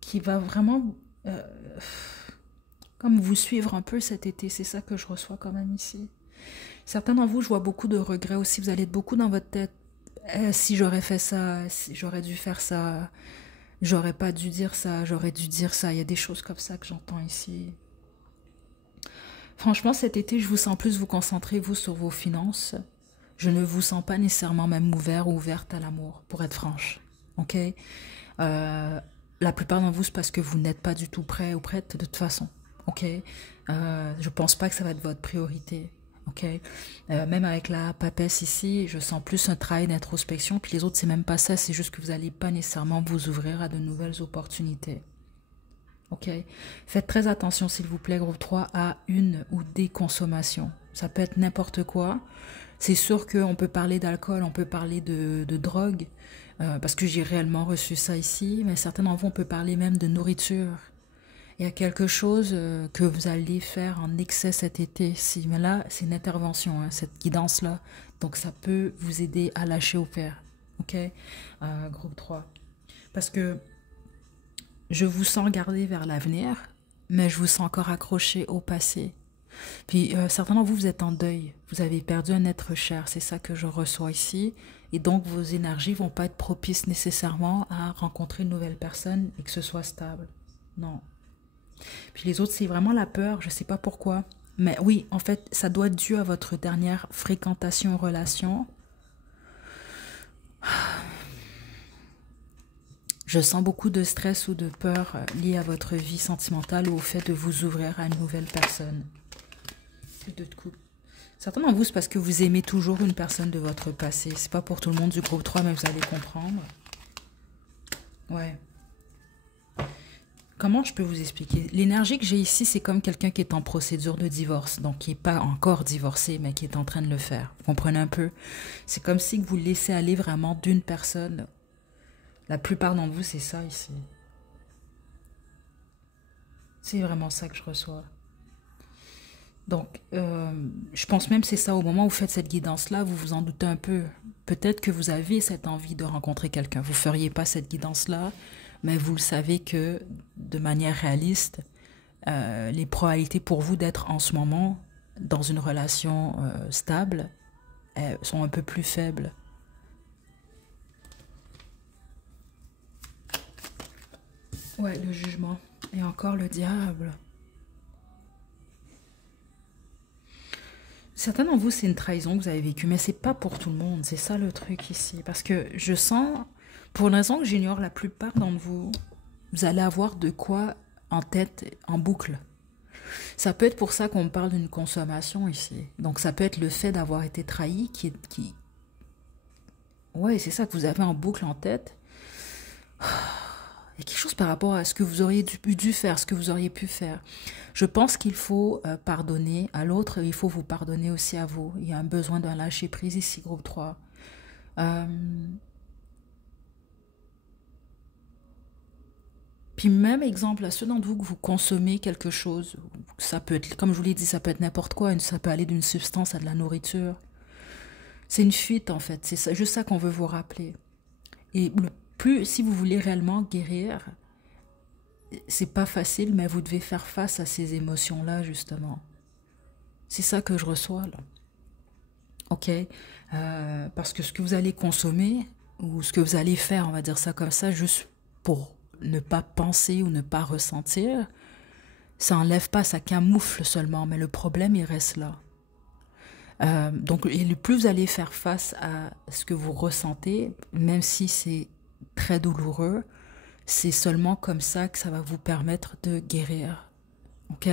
qui va vraiment comme vous suivre un peu cet été. C'est ça que je reçois quand même ici. Certains d'entre vous, je vois beaucoup de regrets aussi. Vous allez être beaucoup dans votre tête. Si j'aurais fait ça, si j'aurais dû faire ça, j'aurais pas dû dire ça, j'aurais dû dire ça. Il y a des choses comme ça que j'entends ici. Franchement, cet été, je vous sens plus vous concentrer, vous, sur vos finances. Je ne vous sens pas nécessairement même ouvert ou ouverte à l'amour, pour être franche. Ok. La plupart d'entre vous, c'est parce que vous n'êtes pas du tout prêt ou prête de toute façon. Ok. Je pense pas que ça va être votre priorité. Ok. Même avec la papesse ici, je sens plus un travail d'introspection. Puis les autres, c'est même pas ça. C'est juste que vous n'allez pas nécessairement vous ouvrir à de nouvelles opportunités. Ok. Faites très attention, s'il vous plaît, groupe 3, à une ou des consommations. Ça peut être n'importe quoi. C'est sûr qu'on peut parler d'alcool, on peut parler de drogue, parce que j'ai réellement reçu ça ici, mais certains d'entre vous, on peut parler même de nourriture. Il y a quelque chose que vous allez faire en excès cet été. Si, mais là, c'est une intervention, hein, cette guidance-là. Donc, ça peut vous aider à lâcher au père. Ok. Groupe 3. Parce que je vous sens regarder vers l'avenir, mais je vous sens encore accroché au passé. Puis certains d'entre vous, vous êtes en deuil. Vous avez perdu un être cher. C'est ça que je reçois ici. Et donc, vos énergies vont pas être propices nécessairement à rencontrer une nouvelle personne et que ce soit stable. Non. Puis les autres, c'est vraiment la peur. Je sais pas pourquoi. Mais oui, en fait, ça doit être dû à votre dernière fréquentation relation. Je sens beaucoup de stress ou de peur lié à votre vie sentimentale ou au fait de vous ouvrir à une nouvelle personne. Deux de couple. Certains d'entre vous, c'est parce que vous aimez toujours une personne de votre passé. C'est pas pour tout le monde du groupe 3, mais vous allez comprendre. Ouais. Comment je peux vous expliquer? L'énergie que j'ai ici, c'est comme quelqu'un qui est en procédure de divorce. Donc, qui n'est pas encore divorcé, mais qui est en train de le faire. Vous comprenez un peu? C'est comme si vous laissez aller vraiment d'une personne. La plupart d'entre vous, c'est ça ici. C'est vraiment ça que je reçois. Donc, je pense même que c'est ça, au moment où vous faites cette guidance-là, vous vous en doutez un peu. Peut-être que vous avez cette envie de rencontrer quelqu'un. Vous ne feriez pas cette guidance-là, mais vous le savez que, de manière réaliste, les probabilités pour vous d'être en ce moment dans une relation stable sont un peu plus faibles. Ouais, le jugement. Et encore le diable. Certains d'entre vous, c'est une trahison que vous avez vécue, mais c'est pas pour tout le monde. C'est ça le truc ici. Parce que je sens, pour une raison que j'ignore, la plupart d'entre vous, vous allez avoir de quoi en tête, en boucle. Ça peut être pour ça qu'on parle d'une consommation ici. Donc ça peut être le fait d'avoir été trahi qui... Ouais, c'est ça que vous avez en boucle en tête. Il y a quelque chose par rapport à ce que vous auriez dû faire, ce que vous auriez pu faire. Je pense qu'il faut pardonner à l'autre, il faut vous pardonner aussi à vous. Il y a un besoin d'un lâcher-prise ici, groupe 3. Puis même exemple, à ceux d'entre vous que vous consommez quelque chose, ça peut être, comme je vous l'ai dit, ça peut être n'importe quoi, ça peut aller d'une substance à de la nourriture. C'est une fuite en fait, c'est juste ça qu'on veut vous rappeler. Et plus, si vous voulez réellement guérir, c'est pas facile, mais vous devez faire face à ces émotions-là, justement. C'est ça que je reçois, là. Ok? Parce que ce que vous allez consommer, ou ce que vous allez faire, on va dire ça comme ça, juste pour ne pas penser ou ne pas ressentir, ça enlève pas, ça camoufle seulement, mais le problème, il reste là. Donc, et le plus vous allez faire face à ce que vous ressentez, même si c'est très douloureux, c'est seulement comme ça que ça va vous permettre de guérir. Ok?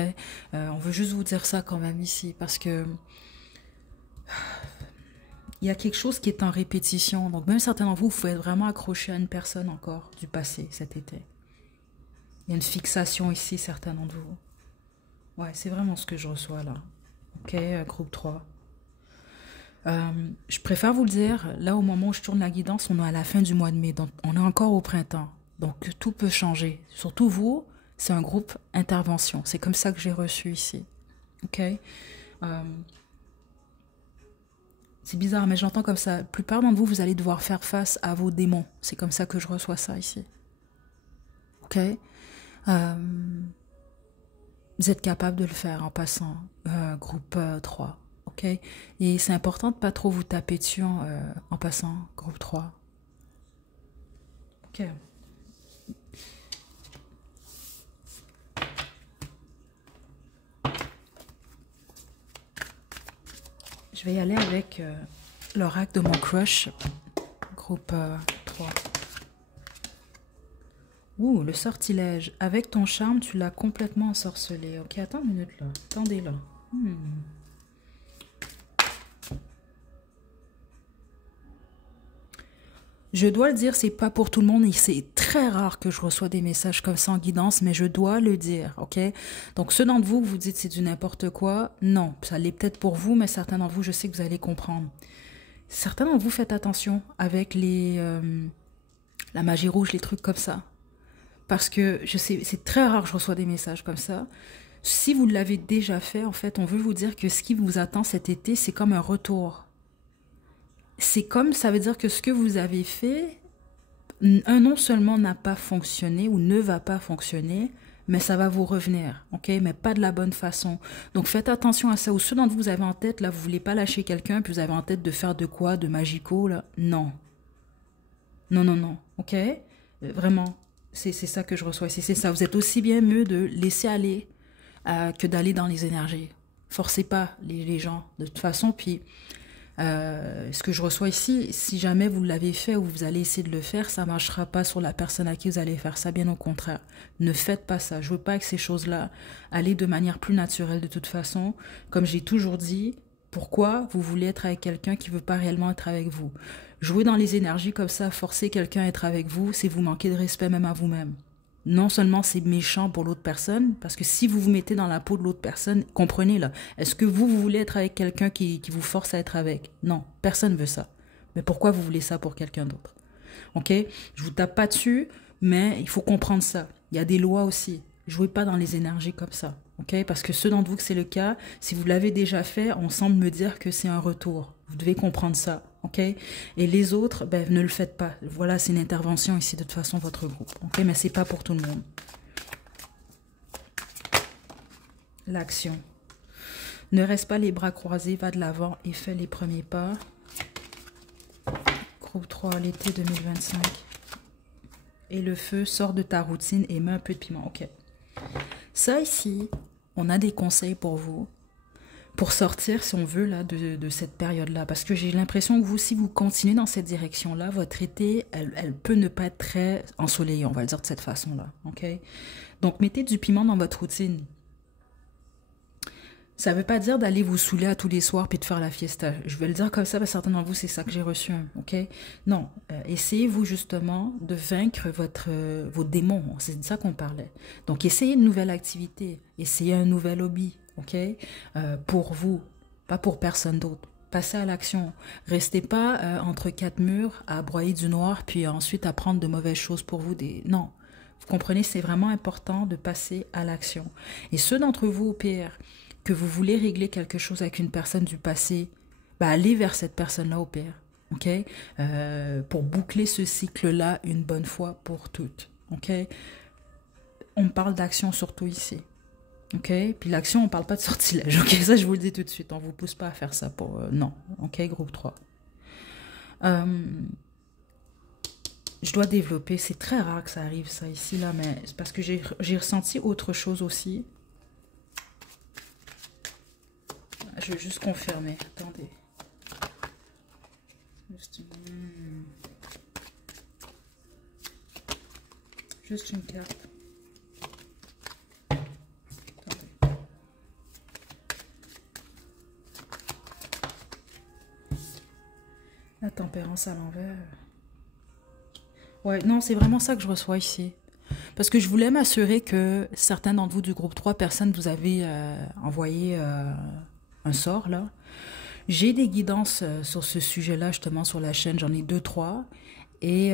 On veut juste vous dire ça quand même ici, parce que il y a quelque chose qui est en répétition. Donc même certains d'entre vous, vous pouvez être vraiment accroché à une personne encore du passé cet été. Il y a une fixation ici, certains d'entre vous. Ouais, c'est vraiment ce que je reçois là. Ok, groupe 3. Je préfère vous le dire, là au moment où je tourne la guidance, on est à la fin du mois de mai, donc on est encore au printemps. Donc tout peut changer. Surtout vous, c'est un groupe intervention. C'est comme ça que j'ai reçu ici. Ok. C'est bizarre, mais j'entends comme ça. La plupart d'entre vous, vous allez devoir faire face à vos démons. C'est comme ça que je reçois ça ici. Ok. Vous êtes capable de le faire en passant. Groupe 3. Ok. Et c'est important de pas trop vous taper dessus en passant. Groupe 3. Ok. Je vais y aller avec l'oracle de mon crush, groupe 3. Ouh, le sortilège. Avec ton charme, tu l'as complètement ensorcelé. Ok, attends une minute là. Attendez là. Je dois le dire, c'est pas pour tout le monde et c'est très rare que je reçois des messages comme ça en guidance, mais je dois le dire, ok? Donc ceux d'entre vous, vous dites c'est du n'importe quoi, non, ça l'est peut-être pour vous, mais certains d'entre vous, je sais que vous allez comprendre. Certains d'entre vous, faites attention avec la magie rouge, les trucs comme ça. Parce que je sais, c'est très rare que je reçois des messages comme ça. Si vous l'avez déjà fait, en fait, on veut vous dire que ce qui vous attend cet été, c'est comme un retour. C'est comme, ça veut dire que ce que vous avez fait, non seulement n'a pas fonctionné ou ne va pas fonctionner, mais ça va vous revenir, ok? Mais pas de la bonne façon. Donc faites attention à ça. Ou ceux d'entre vous avez en tête, là, vous voulez pas lâcher quelqu'un, puis vous avez en tête de faire de quoi, de magico, là? Non. Non, non, non, ok? Vraiment, c'est ça que je reçois ici. C'est ça. Vous êtes aussi bien mieux de laisser aller que d'aller dans les énergies. Forcez pas les gens de toute façon. Puis ce que je reçois ici, si jamais vous l'avez fait ou vous allez essayer de le faire, ça ne marchera pas sur la personne à qui vous allez faire ça, bien au contraire. Ne faites pas ça. Jouez pas avec ces choses-là. Allez de manière plus naturelle de toute façon. Comme j'ai toujours dit, pourquoi vous voulez être avec quelqu'un qui ne veut pas réellement être avec vous? Jouer dans les énergies comme ça, forcer quelqu'un à être avec vous, c'est vous manquer de respect même à vous-même. Non seulement c'est méchant pour l'autre personne, parce que si vous vous mettez dans la peau de l'autre personne, comprenez là, est-ce que vous voulez être avec quelqu'un qui vous force à être avec? Non, personne veut ça. Mais pourquoi vous voulez ça pour quelqu'un d'autre? Ok? Je vous tape pas dessus, mais il faut comprendre ça. Il y a des lois aussi. Jouez pas dans les énergies comme ça. Ok? Parce que ceux d'entre vous que c'est le cas, si vous l'avez déjà fait, on semble me dire que c'est un retour. Vous devez comprendre ça. Ok? Et les autres, ben, ne le faites pas. Voilà, c'est une intervention ici, de toute façon, votre groupe. Ok? Mais c'est pas pour tout le monde. L'action. Ne reste pas les bras croisés, va de l'avant et fais les premiers pas. Groupe 3, l'été 2025. Et le feu, sort de ta routine et mets un peu de piment. Ok. Ça ici, on a des conseils pour vous. Pour sortir, si on veut, là, de cette période-là. Parce que j'ai l'impression que vous, si vous continuez dans cette direction-là, votre été, elle peut ne pas être très ensoleillée, on va le dire de cette façon-là. Ok? Donc, mettez du piment dans votre routine. Ça ne veut pas dire d'aller vous saouler à tous les soirs puis de faire la fiesta. Je vais le dire comme ça, parce que certains d'entre vous, c'est ça que j'ai reçu. Ok? Non. Essayez-vous justement de vaincre vos démons. C'est de ça qu'on parlait. Donc, essayez une nouvelle activité. Essayez un nouvel hobby. Ok? Pour vous, pas pour personne d'autre. Passez à l'action. Restez pas entre quatre murs à broyer du noir puis ensuite à prendre de mauvaises choses pour vous. Non. Vous comprenez, c'est vraiment important de passer à l'action. Et ceux d'entre vous, au pire, que vous voulez régler quelque chose avec une personne du passé, bah allez vers cette personne-là au pire, ok? Pour boucler ce cycle-là une bonne fois pour toutes, ok? On parle d'action surtout ici, ok? Puis l'action, on parle pas de sortilège, ok? Ça, je vous le dis tout de suite, on vous pousse pas à faire ça pour... non, ok? Groupe 3. Je dois développer, c'est très rare que ça arrive ça ici, là, mais c'est parce que j'ai ressenti autre chose aussi. Je vais juste confirmer. Attendez. Juste une carte. Attendez. tempérance à l'envers. Ouais, non, c'est vraiment ça que je reçois ici. Parce que je voulais m'assurer que certains d'entre vous du groupe 3 personnes, vous avez envoyé un sort, là. J'ai des guidances sur ce sujet-là, justement, sur la chaîne. J'en ai deux, trois. Et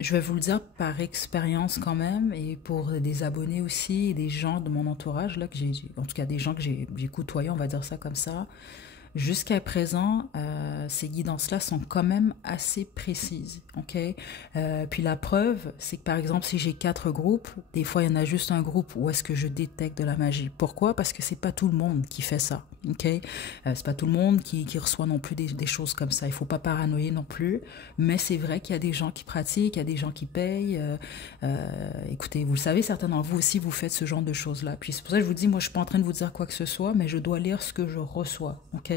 je vais vous le dire par expérience quand même, et pour des abonnés aussi, et des gens de mon entourage, là, en tout cas des gens que j'ai côtoyés, on va dire ça comme ça. Jusqu'à présent, ces guidances-là sont quand même assez précises, ok? Puis la preuve, c'est que par exemple, si j'ai 4 groupes, des fois il y en a juste un groupe où est-ce que je détecte de la magie. Pourquoi? Parce que c'est pas tout le monde qui fait ça, ok? C'est pas tout le monde qui reçoit non plus des choses comme ça. Il faut pas paranoïer non plus, mais c'est vrai qu'il y a des gens qui pratiquent, il y a des gens qui payent. Écoutez, vous le savez, certains d'entre vous aussi, vous faites ce genre de choses-là. Puis c'est pour ça que je vous dis, moi, je suis pas en train de vous dire quoi que ce soit, mais je dois lire ce que je reçois, ok?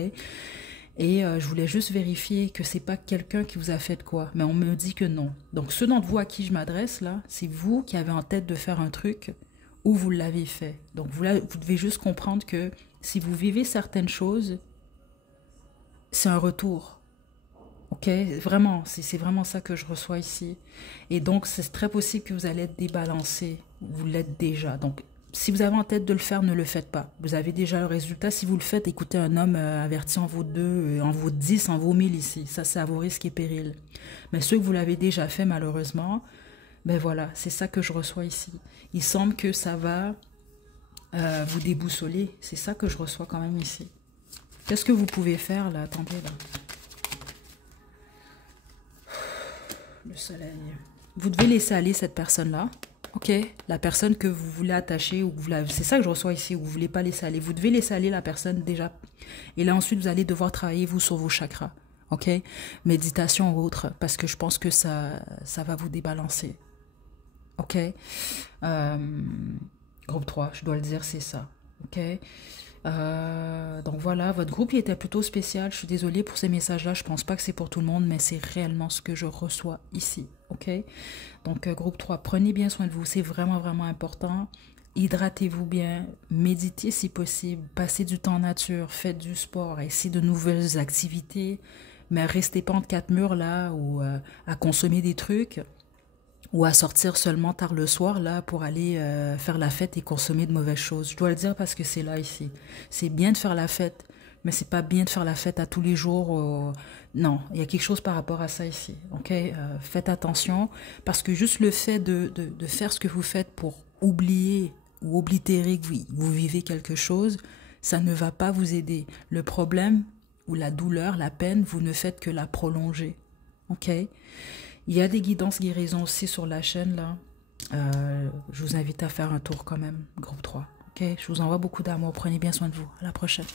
Et je voulais juste vérifier que c'est pas quelqu'un qui vous a fait de quoi, mais on me dit que non. Donc ceux d'entre vous à qui je m'adresse là, c'est vous qui avez en tête de faire un truc ou vous l'avez fait. Donc vous devez juste comprendre que si vous vivez certaines choses, c'est un retour. Ok, vraiment, c'est vraiment ça que je reçois ici. Et donc, c'est très possible que vous allez être débalancé. Vous l'êtes déjà. Donc, si vous avez en tête de le faire, ne le faites pas. Vous avez déjà le résultat. Si vous le faites, écoutez, un homme averti en vaut 2, en vaut 10, en vaut 1000 ici. Ça, c'est à vos risques et périls. Mais ceux que vous l'avez déjà fait, malheureusement, ben voilà, c'est ça que je reçois ici. Il semble que ça va vous déboussoler. C'est ça que je reçois quand même ici. Qu'est-ce que vous pouvez faire, là? Attendez, là. Le soleil. Vous devez laisser aller cette personne-là. Ok, la personne que vous voulez attacher, ou c'est ça que je reçois ici, ou vous voulez pas laisser aller. Vous devez laisser aller la personne déjà. Et là, ensuite, vous allez devoir travailler, vous, sur vos chakras. Ok, méditation ou autre, parce que je pense que ça va vous débalancer. Ok, groupe 3, je dois le dire, c'est ça. Ok, donc voilà, votre groupe il était plutôt spécial. Je suis désolée pour ces messages-là. Je pense pas que c'est pour tout le monde, mais c'est réellement ce que je reçois ici. Ok? Donc, groupe 3, prenez bien soin de vous. C'est vraiment, vraiment important. Hydratez-vous bien. Méditez si possible. Passez du temps en nature. Faites du sport. Essayez de nouvelles activités. Mais restez pas entre quatre murs là ou à consommer des trucs ou à sortir seulement tard le soir là pour aller faire la fête et consommer de mauvaises choses. Je dois le dire parce que c'est là ici. C'est bien de faire la fête, mais c'est pas bien de faire la fête à tous les jours. Non, il y a quelque chose par rapport à ça ici. Ok, faites attention parce que juste le fait de faire ce que vous faites pour oublier ou oblitérer que vous vivez quelque chose, ça ne va pas vous aider. Le problème ou la douleur, la peine, vous ne faites que la prolonger. Ok? Il y a des guidances guérison aussi sur la chaîne là. Je vous invite à faire un tour quand même, groupe 3. Ok, je vous envoie beaucoup d'amour. Prenez bien soin de vous. À la prochaine.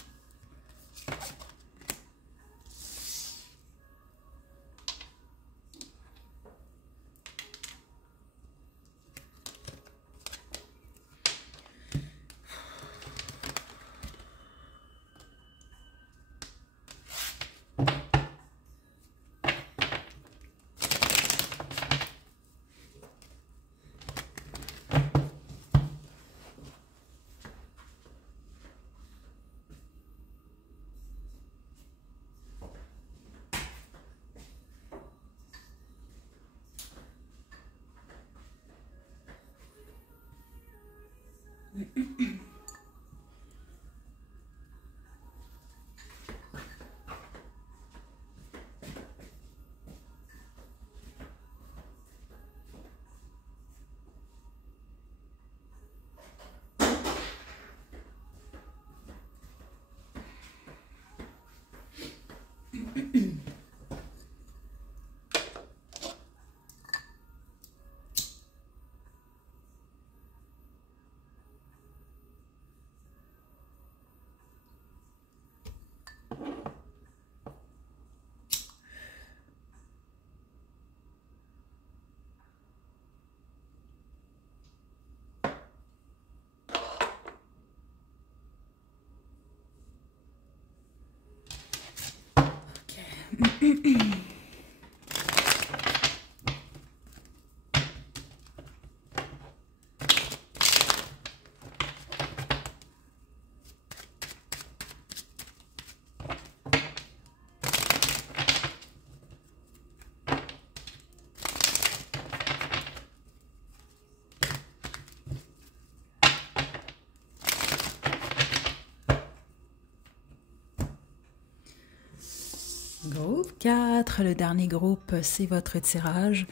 4. Le dernier groupe, c'est votre tirage.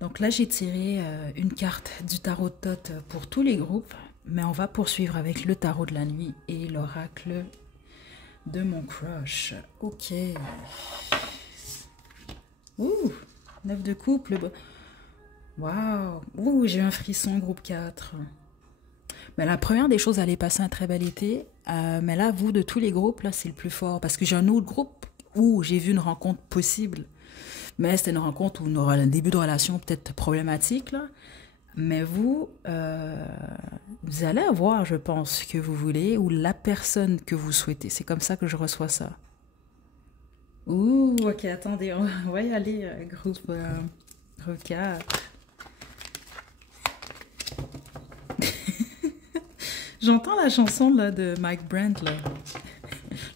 Donc là, j'ai tiré une carte du tarot de Thoth pour tous les groupes. Mais on va poursuivre avec le tarot de la nuit et l'oracle de mon crush. Ok. Ouh, 9 de couple. Waouh. Ouh, j'ai un frisson, groupe 4. Mais la première des choses, allait passer un très bel été. Mais là, vous, de tous les groupes, là, c'est le plus fort. Parce que j'ai un autre groupe où j'ai vu une rencontre possible. Mais c'était une rencontre où on aura un début de relation peut-être problématique, là. Mais vous, vous allez avoir, je pense, ce que vous voulez ou la personne que vous souhaitez. C'est comme ça que je reçois ça. Ouh, ok, attendez, on va y aller, groupe 4. J'entends la chanson là, de Mike Brent, là.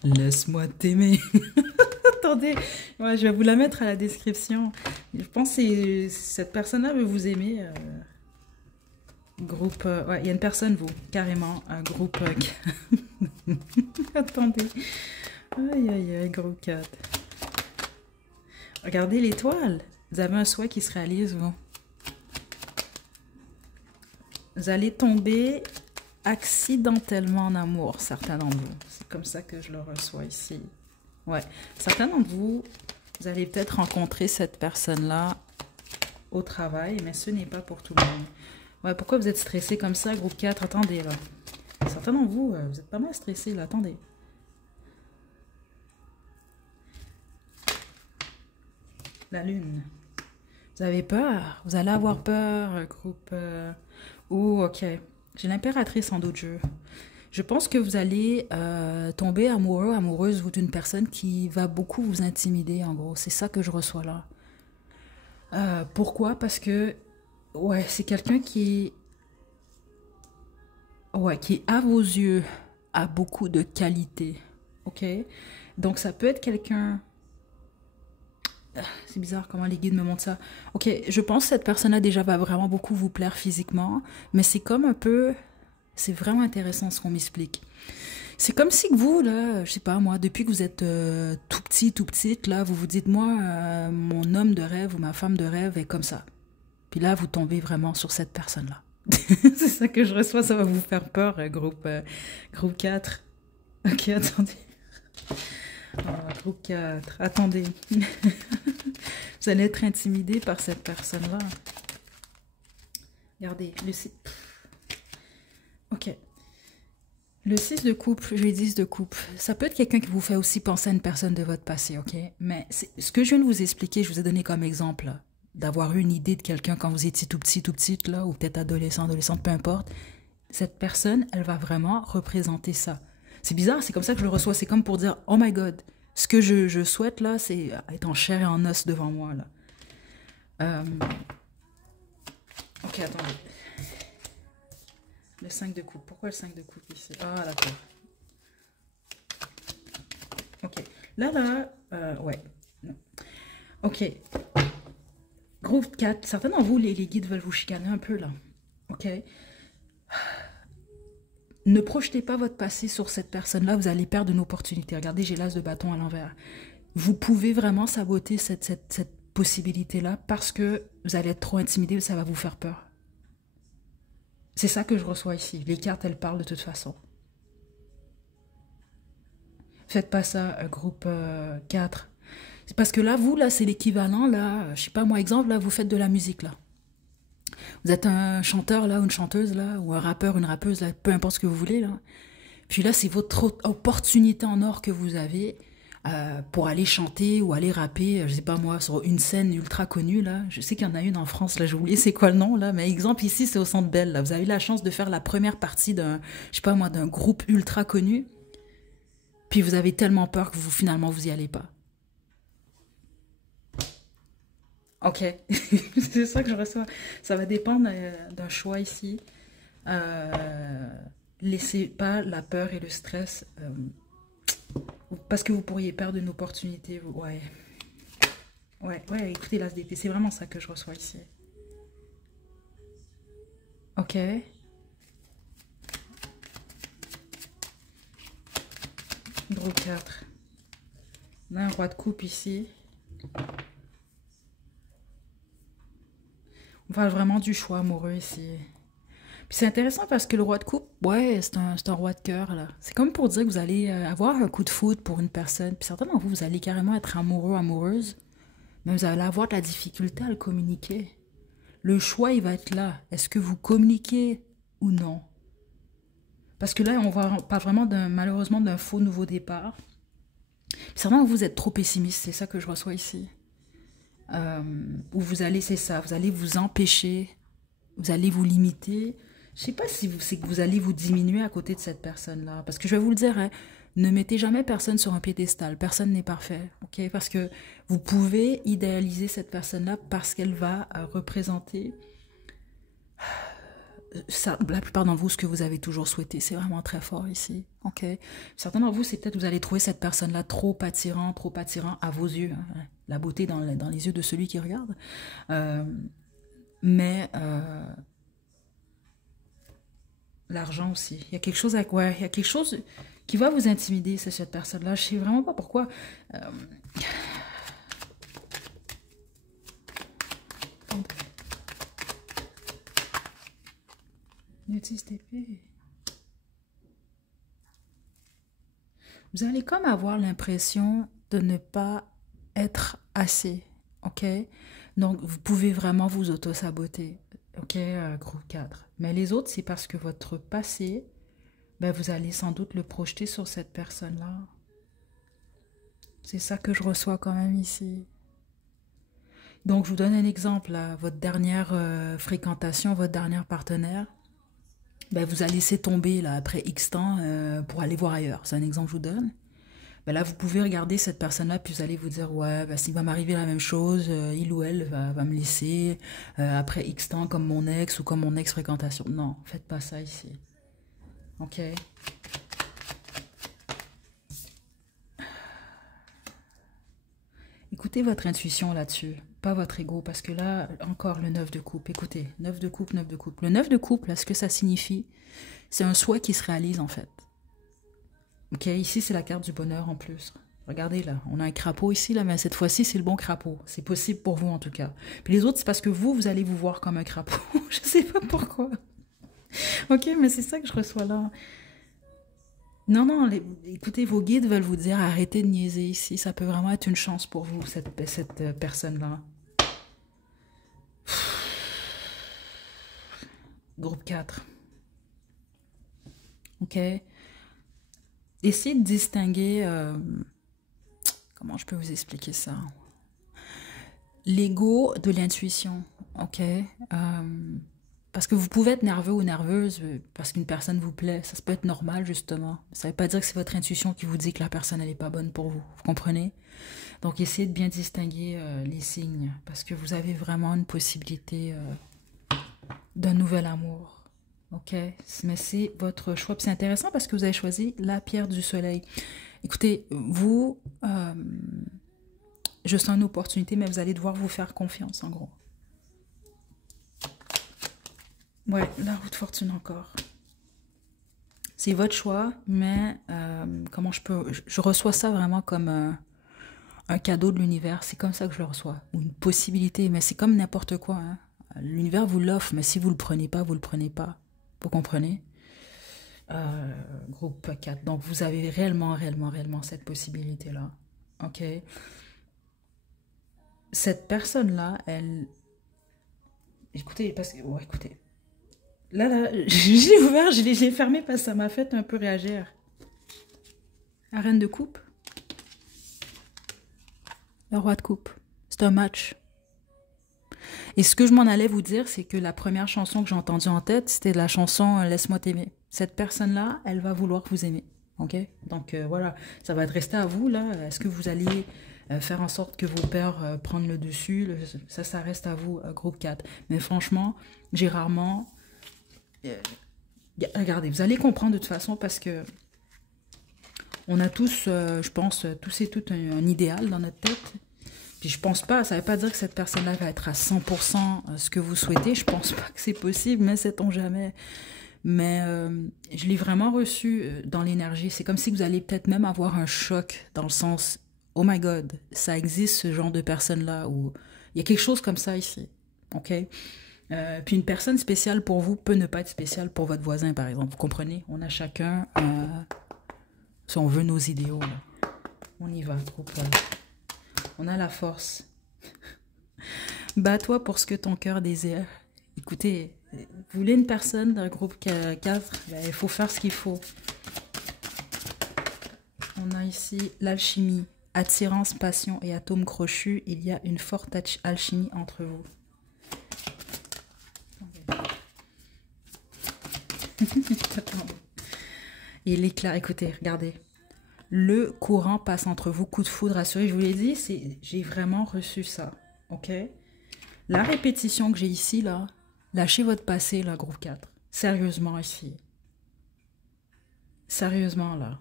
Laisse-moi t'aimer. Attendez, ouais, je vais vous la mettre à la description. Je pense que cette personne-là veut vous aimer. Groupe... ouais, il y a une personne, vous, carrément. Un groupe... Attendez. Aïe, aïe, aïe, groupe 4. Regardez l'étoile. Vous avez un souhait qui se réalise, vous. Vous allez tomber accidentellement en amour, certains d'entre vous. C'est comme ça que je le reçois ici. Ouais. Certains d'entre vous, vous allez peut-être rencontrer cette personne-là au travail, mais ce n'est pas pour tout le monde. Ouais, pourquoi vous êtes stressé comme ça, groupe 4? Attendez, là. Certains d'entre vous, vous êtes pas mal stressés, là. Attendez. La lune. Vous avez peur? Vous allez avoir peur, groupe... Oh, ok. J'ai l'impératrice en dos de jeu. Je pense que vous allez tomber amoureux, amoureuse d'une personne qui va beaucoup vous intimider, en gros. C'est ça que je reçois là. Pourquoi? Parce que, ouais, c'est quelqu'un qui, ouais, qui, à vos yeux, a beaucoup de qualités. Ok? Donc, ça peut être quelqu'un... C'est bizarre comment les guides me montrent ça. Ok, je pense que cette personne-là déjà va vraiment beaucoup vous plaire physiquement, mais c'est comme un peu... C'est vraiment intéressant ce qu'on m'explique. C'est comme si vous, là, je sais pas moi, depuis que vous êtes tout petit, tout petite, là, vous vous dites, moi, mon homme de rêve ou ma femme de rêve est comme ça. Puis là, vous tombez vraiment sur cette personne-là. C'est ça que je reçois, ça va vous faire peur, groupe 4. Ok, attendez. Groupe 4, attendez. Vous allez être intimidé par cette personne-là. Regardez, le 6... Ok. Le 6 de coupe, je vais 10 de coupe. Ça peut être quelqu'un qui vous fait aussi penser à une personne de votre passé, ok? Mais ce que je viens de vous expliquer, je vous ai donné comme exemple, d'avoir eu une idée de quelqu'un quand vous étiez tout petit, tout petite, là, ou peut-être adolescent, adolescente, peu importe. Cette personne, elle va vraiment représenter ça. C'est bizarre, c'est comme ça que je le reçois. C'est comme pour dire, oh my God, ce que je souhaite là, c'est être en chair et en os devant moi là. Ok, attendez. Le 5 de coupe. Pourquoi le 5 de coupe ici? Ah, d'accord. Ok. Ouais. Non. Ok. Groupe 4. Certains d'entre vous, les guides veulent vous chicaner un peu là. Ok. Ne projetez pas votre passé sur cette personne-là, vous allez perdre une opportunité. Regardez, j'ai l'as de bâton à l'envers. Vous pouvez vraiment saboter cette possibilité-là parce que vous allez être trop intimidé, ça va vous faire peur. C'est ça que je reçois ici. Les cartes, elles parlent de toute façon. Faites pas ça, groupe 4. C'est parce que là, vous, là, c'est l'équivalent, là, je sais pas moi, exemple, là, vous faites de la musique, là. Vous êtes un chanteur, là, ou une chanteuse, là, ou un rappeur, une rappeuse, là, peu importe ce que vous voulez, là. Puis là, c'est votre opportunité en or que vous avez pour aller chanter ou aller rapper, je sais pas moi, sur une scène ultra connue, là. Je sais qu'il y en a une en France, là, j'ai oublié c'est quoi le nom, là. Mais exemple, ici, c'est au Centre Bell, là. Vous avez la chance de faire la première partie d'un, je sais pas moi, d'un groupe ultra connu. Puis vous avez tellement peur que finalement, vous y allez pas. Ok, c'est ça que je reçois. Ça va dépendre d'un choix ici. Laissez pas la peur et le stress parce que vous pourriez perdre une opportunité. Ouais, écoutez l'As d'épée, c'est vraiment ça que je reçois ici. Ok. Gros 4. On a un roi de coupe ici. On parle vraiment du choix amoureux ici. Puis c'est intéressant parce que le roi de coupe, ouais, c'est un roi de cœur, là. C'est comme pour dire que vous allez avoir un coup de foudre pour une personne. Puis certainement, vous allez carrément être amoureux, amoureuse, mais vous allez avoir de la difficulté à le communiquer. Le choix, il va être là. Est-ce que vous communiquez ou non? Parce que là, on parle vraiment malheureusement d'un faux nouveau départ. Puis certainement, vous êtes trop pessimiste, c'est ça que je reçois ici. Où vous allez, c'est ça, vous allez vous empêcher, vous allez vous limiter. Je sais pas si c'est que vous allez vous diminuer à côté de cette personne-là. Parce que je vais vous le dire, hein, ne mettez jamais personne sur un piédestal. Personne n'est parfait, ok? Parce que vous pouvez idéaliser cette personne-là parce qu'elle va représenter ça, la plupart d'entre vous, ce que vous avez toujours souhaité. C'est vraiment très fort ici, ok? Certains d'entre vous, c'est peut-être que vous allez trouver cette personne-là trop attirant à vos yeux. Hein, la beauté dans les yeux de celui qui regarde. Mais l'argent aussi. Il y a quelque chose avec, ouais, il y a quelque chose qui va vous intimider, c'est cette personne-là. Je sais vraiment pas pourquoi. Notice d'épée. Vous allez comme avoir l'impression de ne pas être assez, ok? Donc, vous pouvez vraiment vous auto-saboter, ok, groupe 4. Mais les autres, c'est parce que votre passé, ben, vous allez sans doute le projeter sur cette personne-là. C'est ça que je reçois quand même ici. Donc, je vous donne un exemple, là. Votre dernière fréquentation, votre dernière partenaire, ben, vous allez laisser tomber là, après X temps pour aller voir ailleurs. C'est un exemple que je vous donne. Ben là, vous pouvez regarder cette personne-là, puis vous allez vous dire, ouais, ben, s'il va m'arriver la même chose, il ou elle va me laisser après X temps comme mon ex ou comme mon ex-fréquentation. Non, faites pas ça ici. Ok? Écoutez votre intuition là-dessus, pas votre ego, parce que là, encore le 9 de coupe. Écoutez, 9 de coupe, 9 de coupe. Le 9 de coupe, là, ce que ça signifie, c'est un souhait qui se réalise en fait. Ok, ici c'est la carte du bonheur en plus. Regardez là, on a un crapaud ici, là, mais cette fois-ci c'est le bon crapaud. C'est possible pour vous en tout cas. Puis les autres, c'est parce que vous allez vous voir comme un crapaud. Je sais pas pourquoi. Ok, mais c'est ça que je reçois là. Non, non, écoutez, vos guides veulent vous dire arrêtez de niaiser ici. Ça peut vraiment être une chance pour vous, cette personne-là. Groupe 4. Ok? Essayez de distinguer... comment je peux vous expliquer ça? L'ego de l'intuition, ok? Parce que vous pouvez être nerveux ou nerveuse parce qu'une personne vous plaît. Ça peut être normal, justement. Ça ne veut pas dire que c'est votre intuition qui vous dit que la personne, elle n'est pas bonne pour vous. Vous comprenez? Donc, essayez de bien distinguer les signes parce que vous avez vraiment une possibilité d'un nouvel amour. Ok? Mais c'est votre choix. Puis c'est intéressant parce que vous avez choisi la pierre du soleil. Écoutez, vous, je sens une opportunité, mais vous allez devoir vous faire confiance, en gros. Ouais, la roue de fortune encore. C'est votre choix, mais comment je reçois ça vraiment comme un cadeau de l'univers. C'est comme ça que je le reçois. Ou une possibilité, mais c'est comme n'importe quoi. Hein. L'univers vous l'offre, mais si vous le prenez pas, vous le prenez pas. Vous comprenez? Groupe 4. Donc, vous avez réellement cette possibilité-là. OK? Cette personne-là, elle... Écoutez, parce que... Ouais, écoutez. Là, j'ai ouvert, je l'ai fermé parce que ça m'a fait un peu réagir. La reine de coupe. Le roi de coupe. C'est un match. Et ce que je m'en allais vous dire, c'est que la première chanson que j'ai entendue en tête, c'était la chanson Laisse-moi t'aimer. Cette personne-là, elle va vouloir vous aimer. Ok? Donc voilà, ça va être resté à vous, là. Est-ce que vous allez faire en sorte que vos peurs prennent le dessus? Ça reste à vous, groupe 4. Mais franchement, j'ai rarement... regardez, vous allez comprendre de toute façon parce que on a tous, je pense, tous et toutes un idéal dans notre tête. Puis je pense pas, ça veut pas dire que cette personne-là va être à 100% ce que vous souhaitez. Je pense pas que c'est possible, mais sait-on jamais. Mais je l'ai vraiment reçu dans l'énergie. C'est comme si vous allez peut-être même avoir un choc dans le sens, oh my God, ça existe ce genre de personnes-là, ou il y a quelque chose comme ça ici, ok? Puis une personne spéciale pour vous peut ne pas être spéciale pour votre voisin, par exemple. Vous comprenez? On a chacun, si on veut, nos idéaux. Là. On y va, groupe. On a la force. Bats-toi pour ce que ton cœur désire. Écoutez, vous voulez une personne d'un groupe 4, ben, il faut faire ce qu'il faut. On a ici l'alchimie. Attirance, passion et atome crochu. Il y a une forte alchimie entre vous. Et l'éclat, écoutez, regardez. Le courant passe entre vous, coup de foudre assuré. Je vous l'ai dit, j'ai vraiment reçu ça. Ok? La répétition que j'ai ici, là, lâchez votre passé, là, groupe 4. Sérieusement, ici. Sérieusement, là.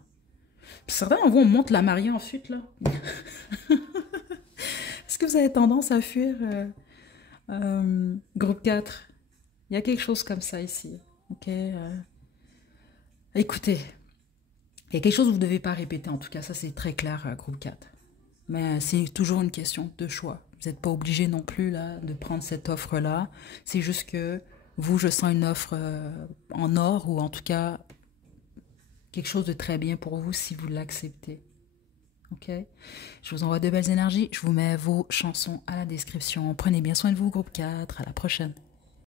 Certains d'entre vous, on monte la mariée ensuite, là. Est-ce que vous avez tendance à fuir groupe 4? Il y a quelque chose comme ça ici. Ok? Écoutez, il y a quelque chose que vous ne devez pas répéter, en tout cas, ça c'est très clair, groupe 4. Mais c'est toujours une question de choix. Vous n'êtes pas obligé non plus là, de prendre cette offre-là. C'est juste que vous, je sens une offre en or, ou en tout cas, quelque chose de très bien pour vous si vous l'acceptez. Ok? Je vous envoie de belles énergies. Je vous mets vos chansons à la description. Prenez bien soin de vous, groupe 4. À la prochaine.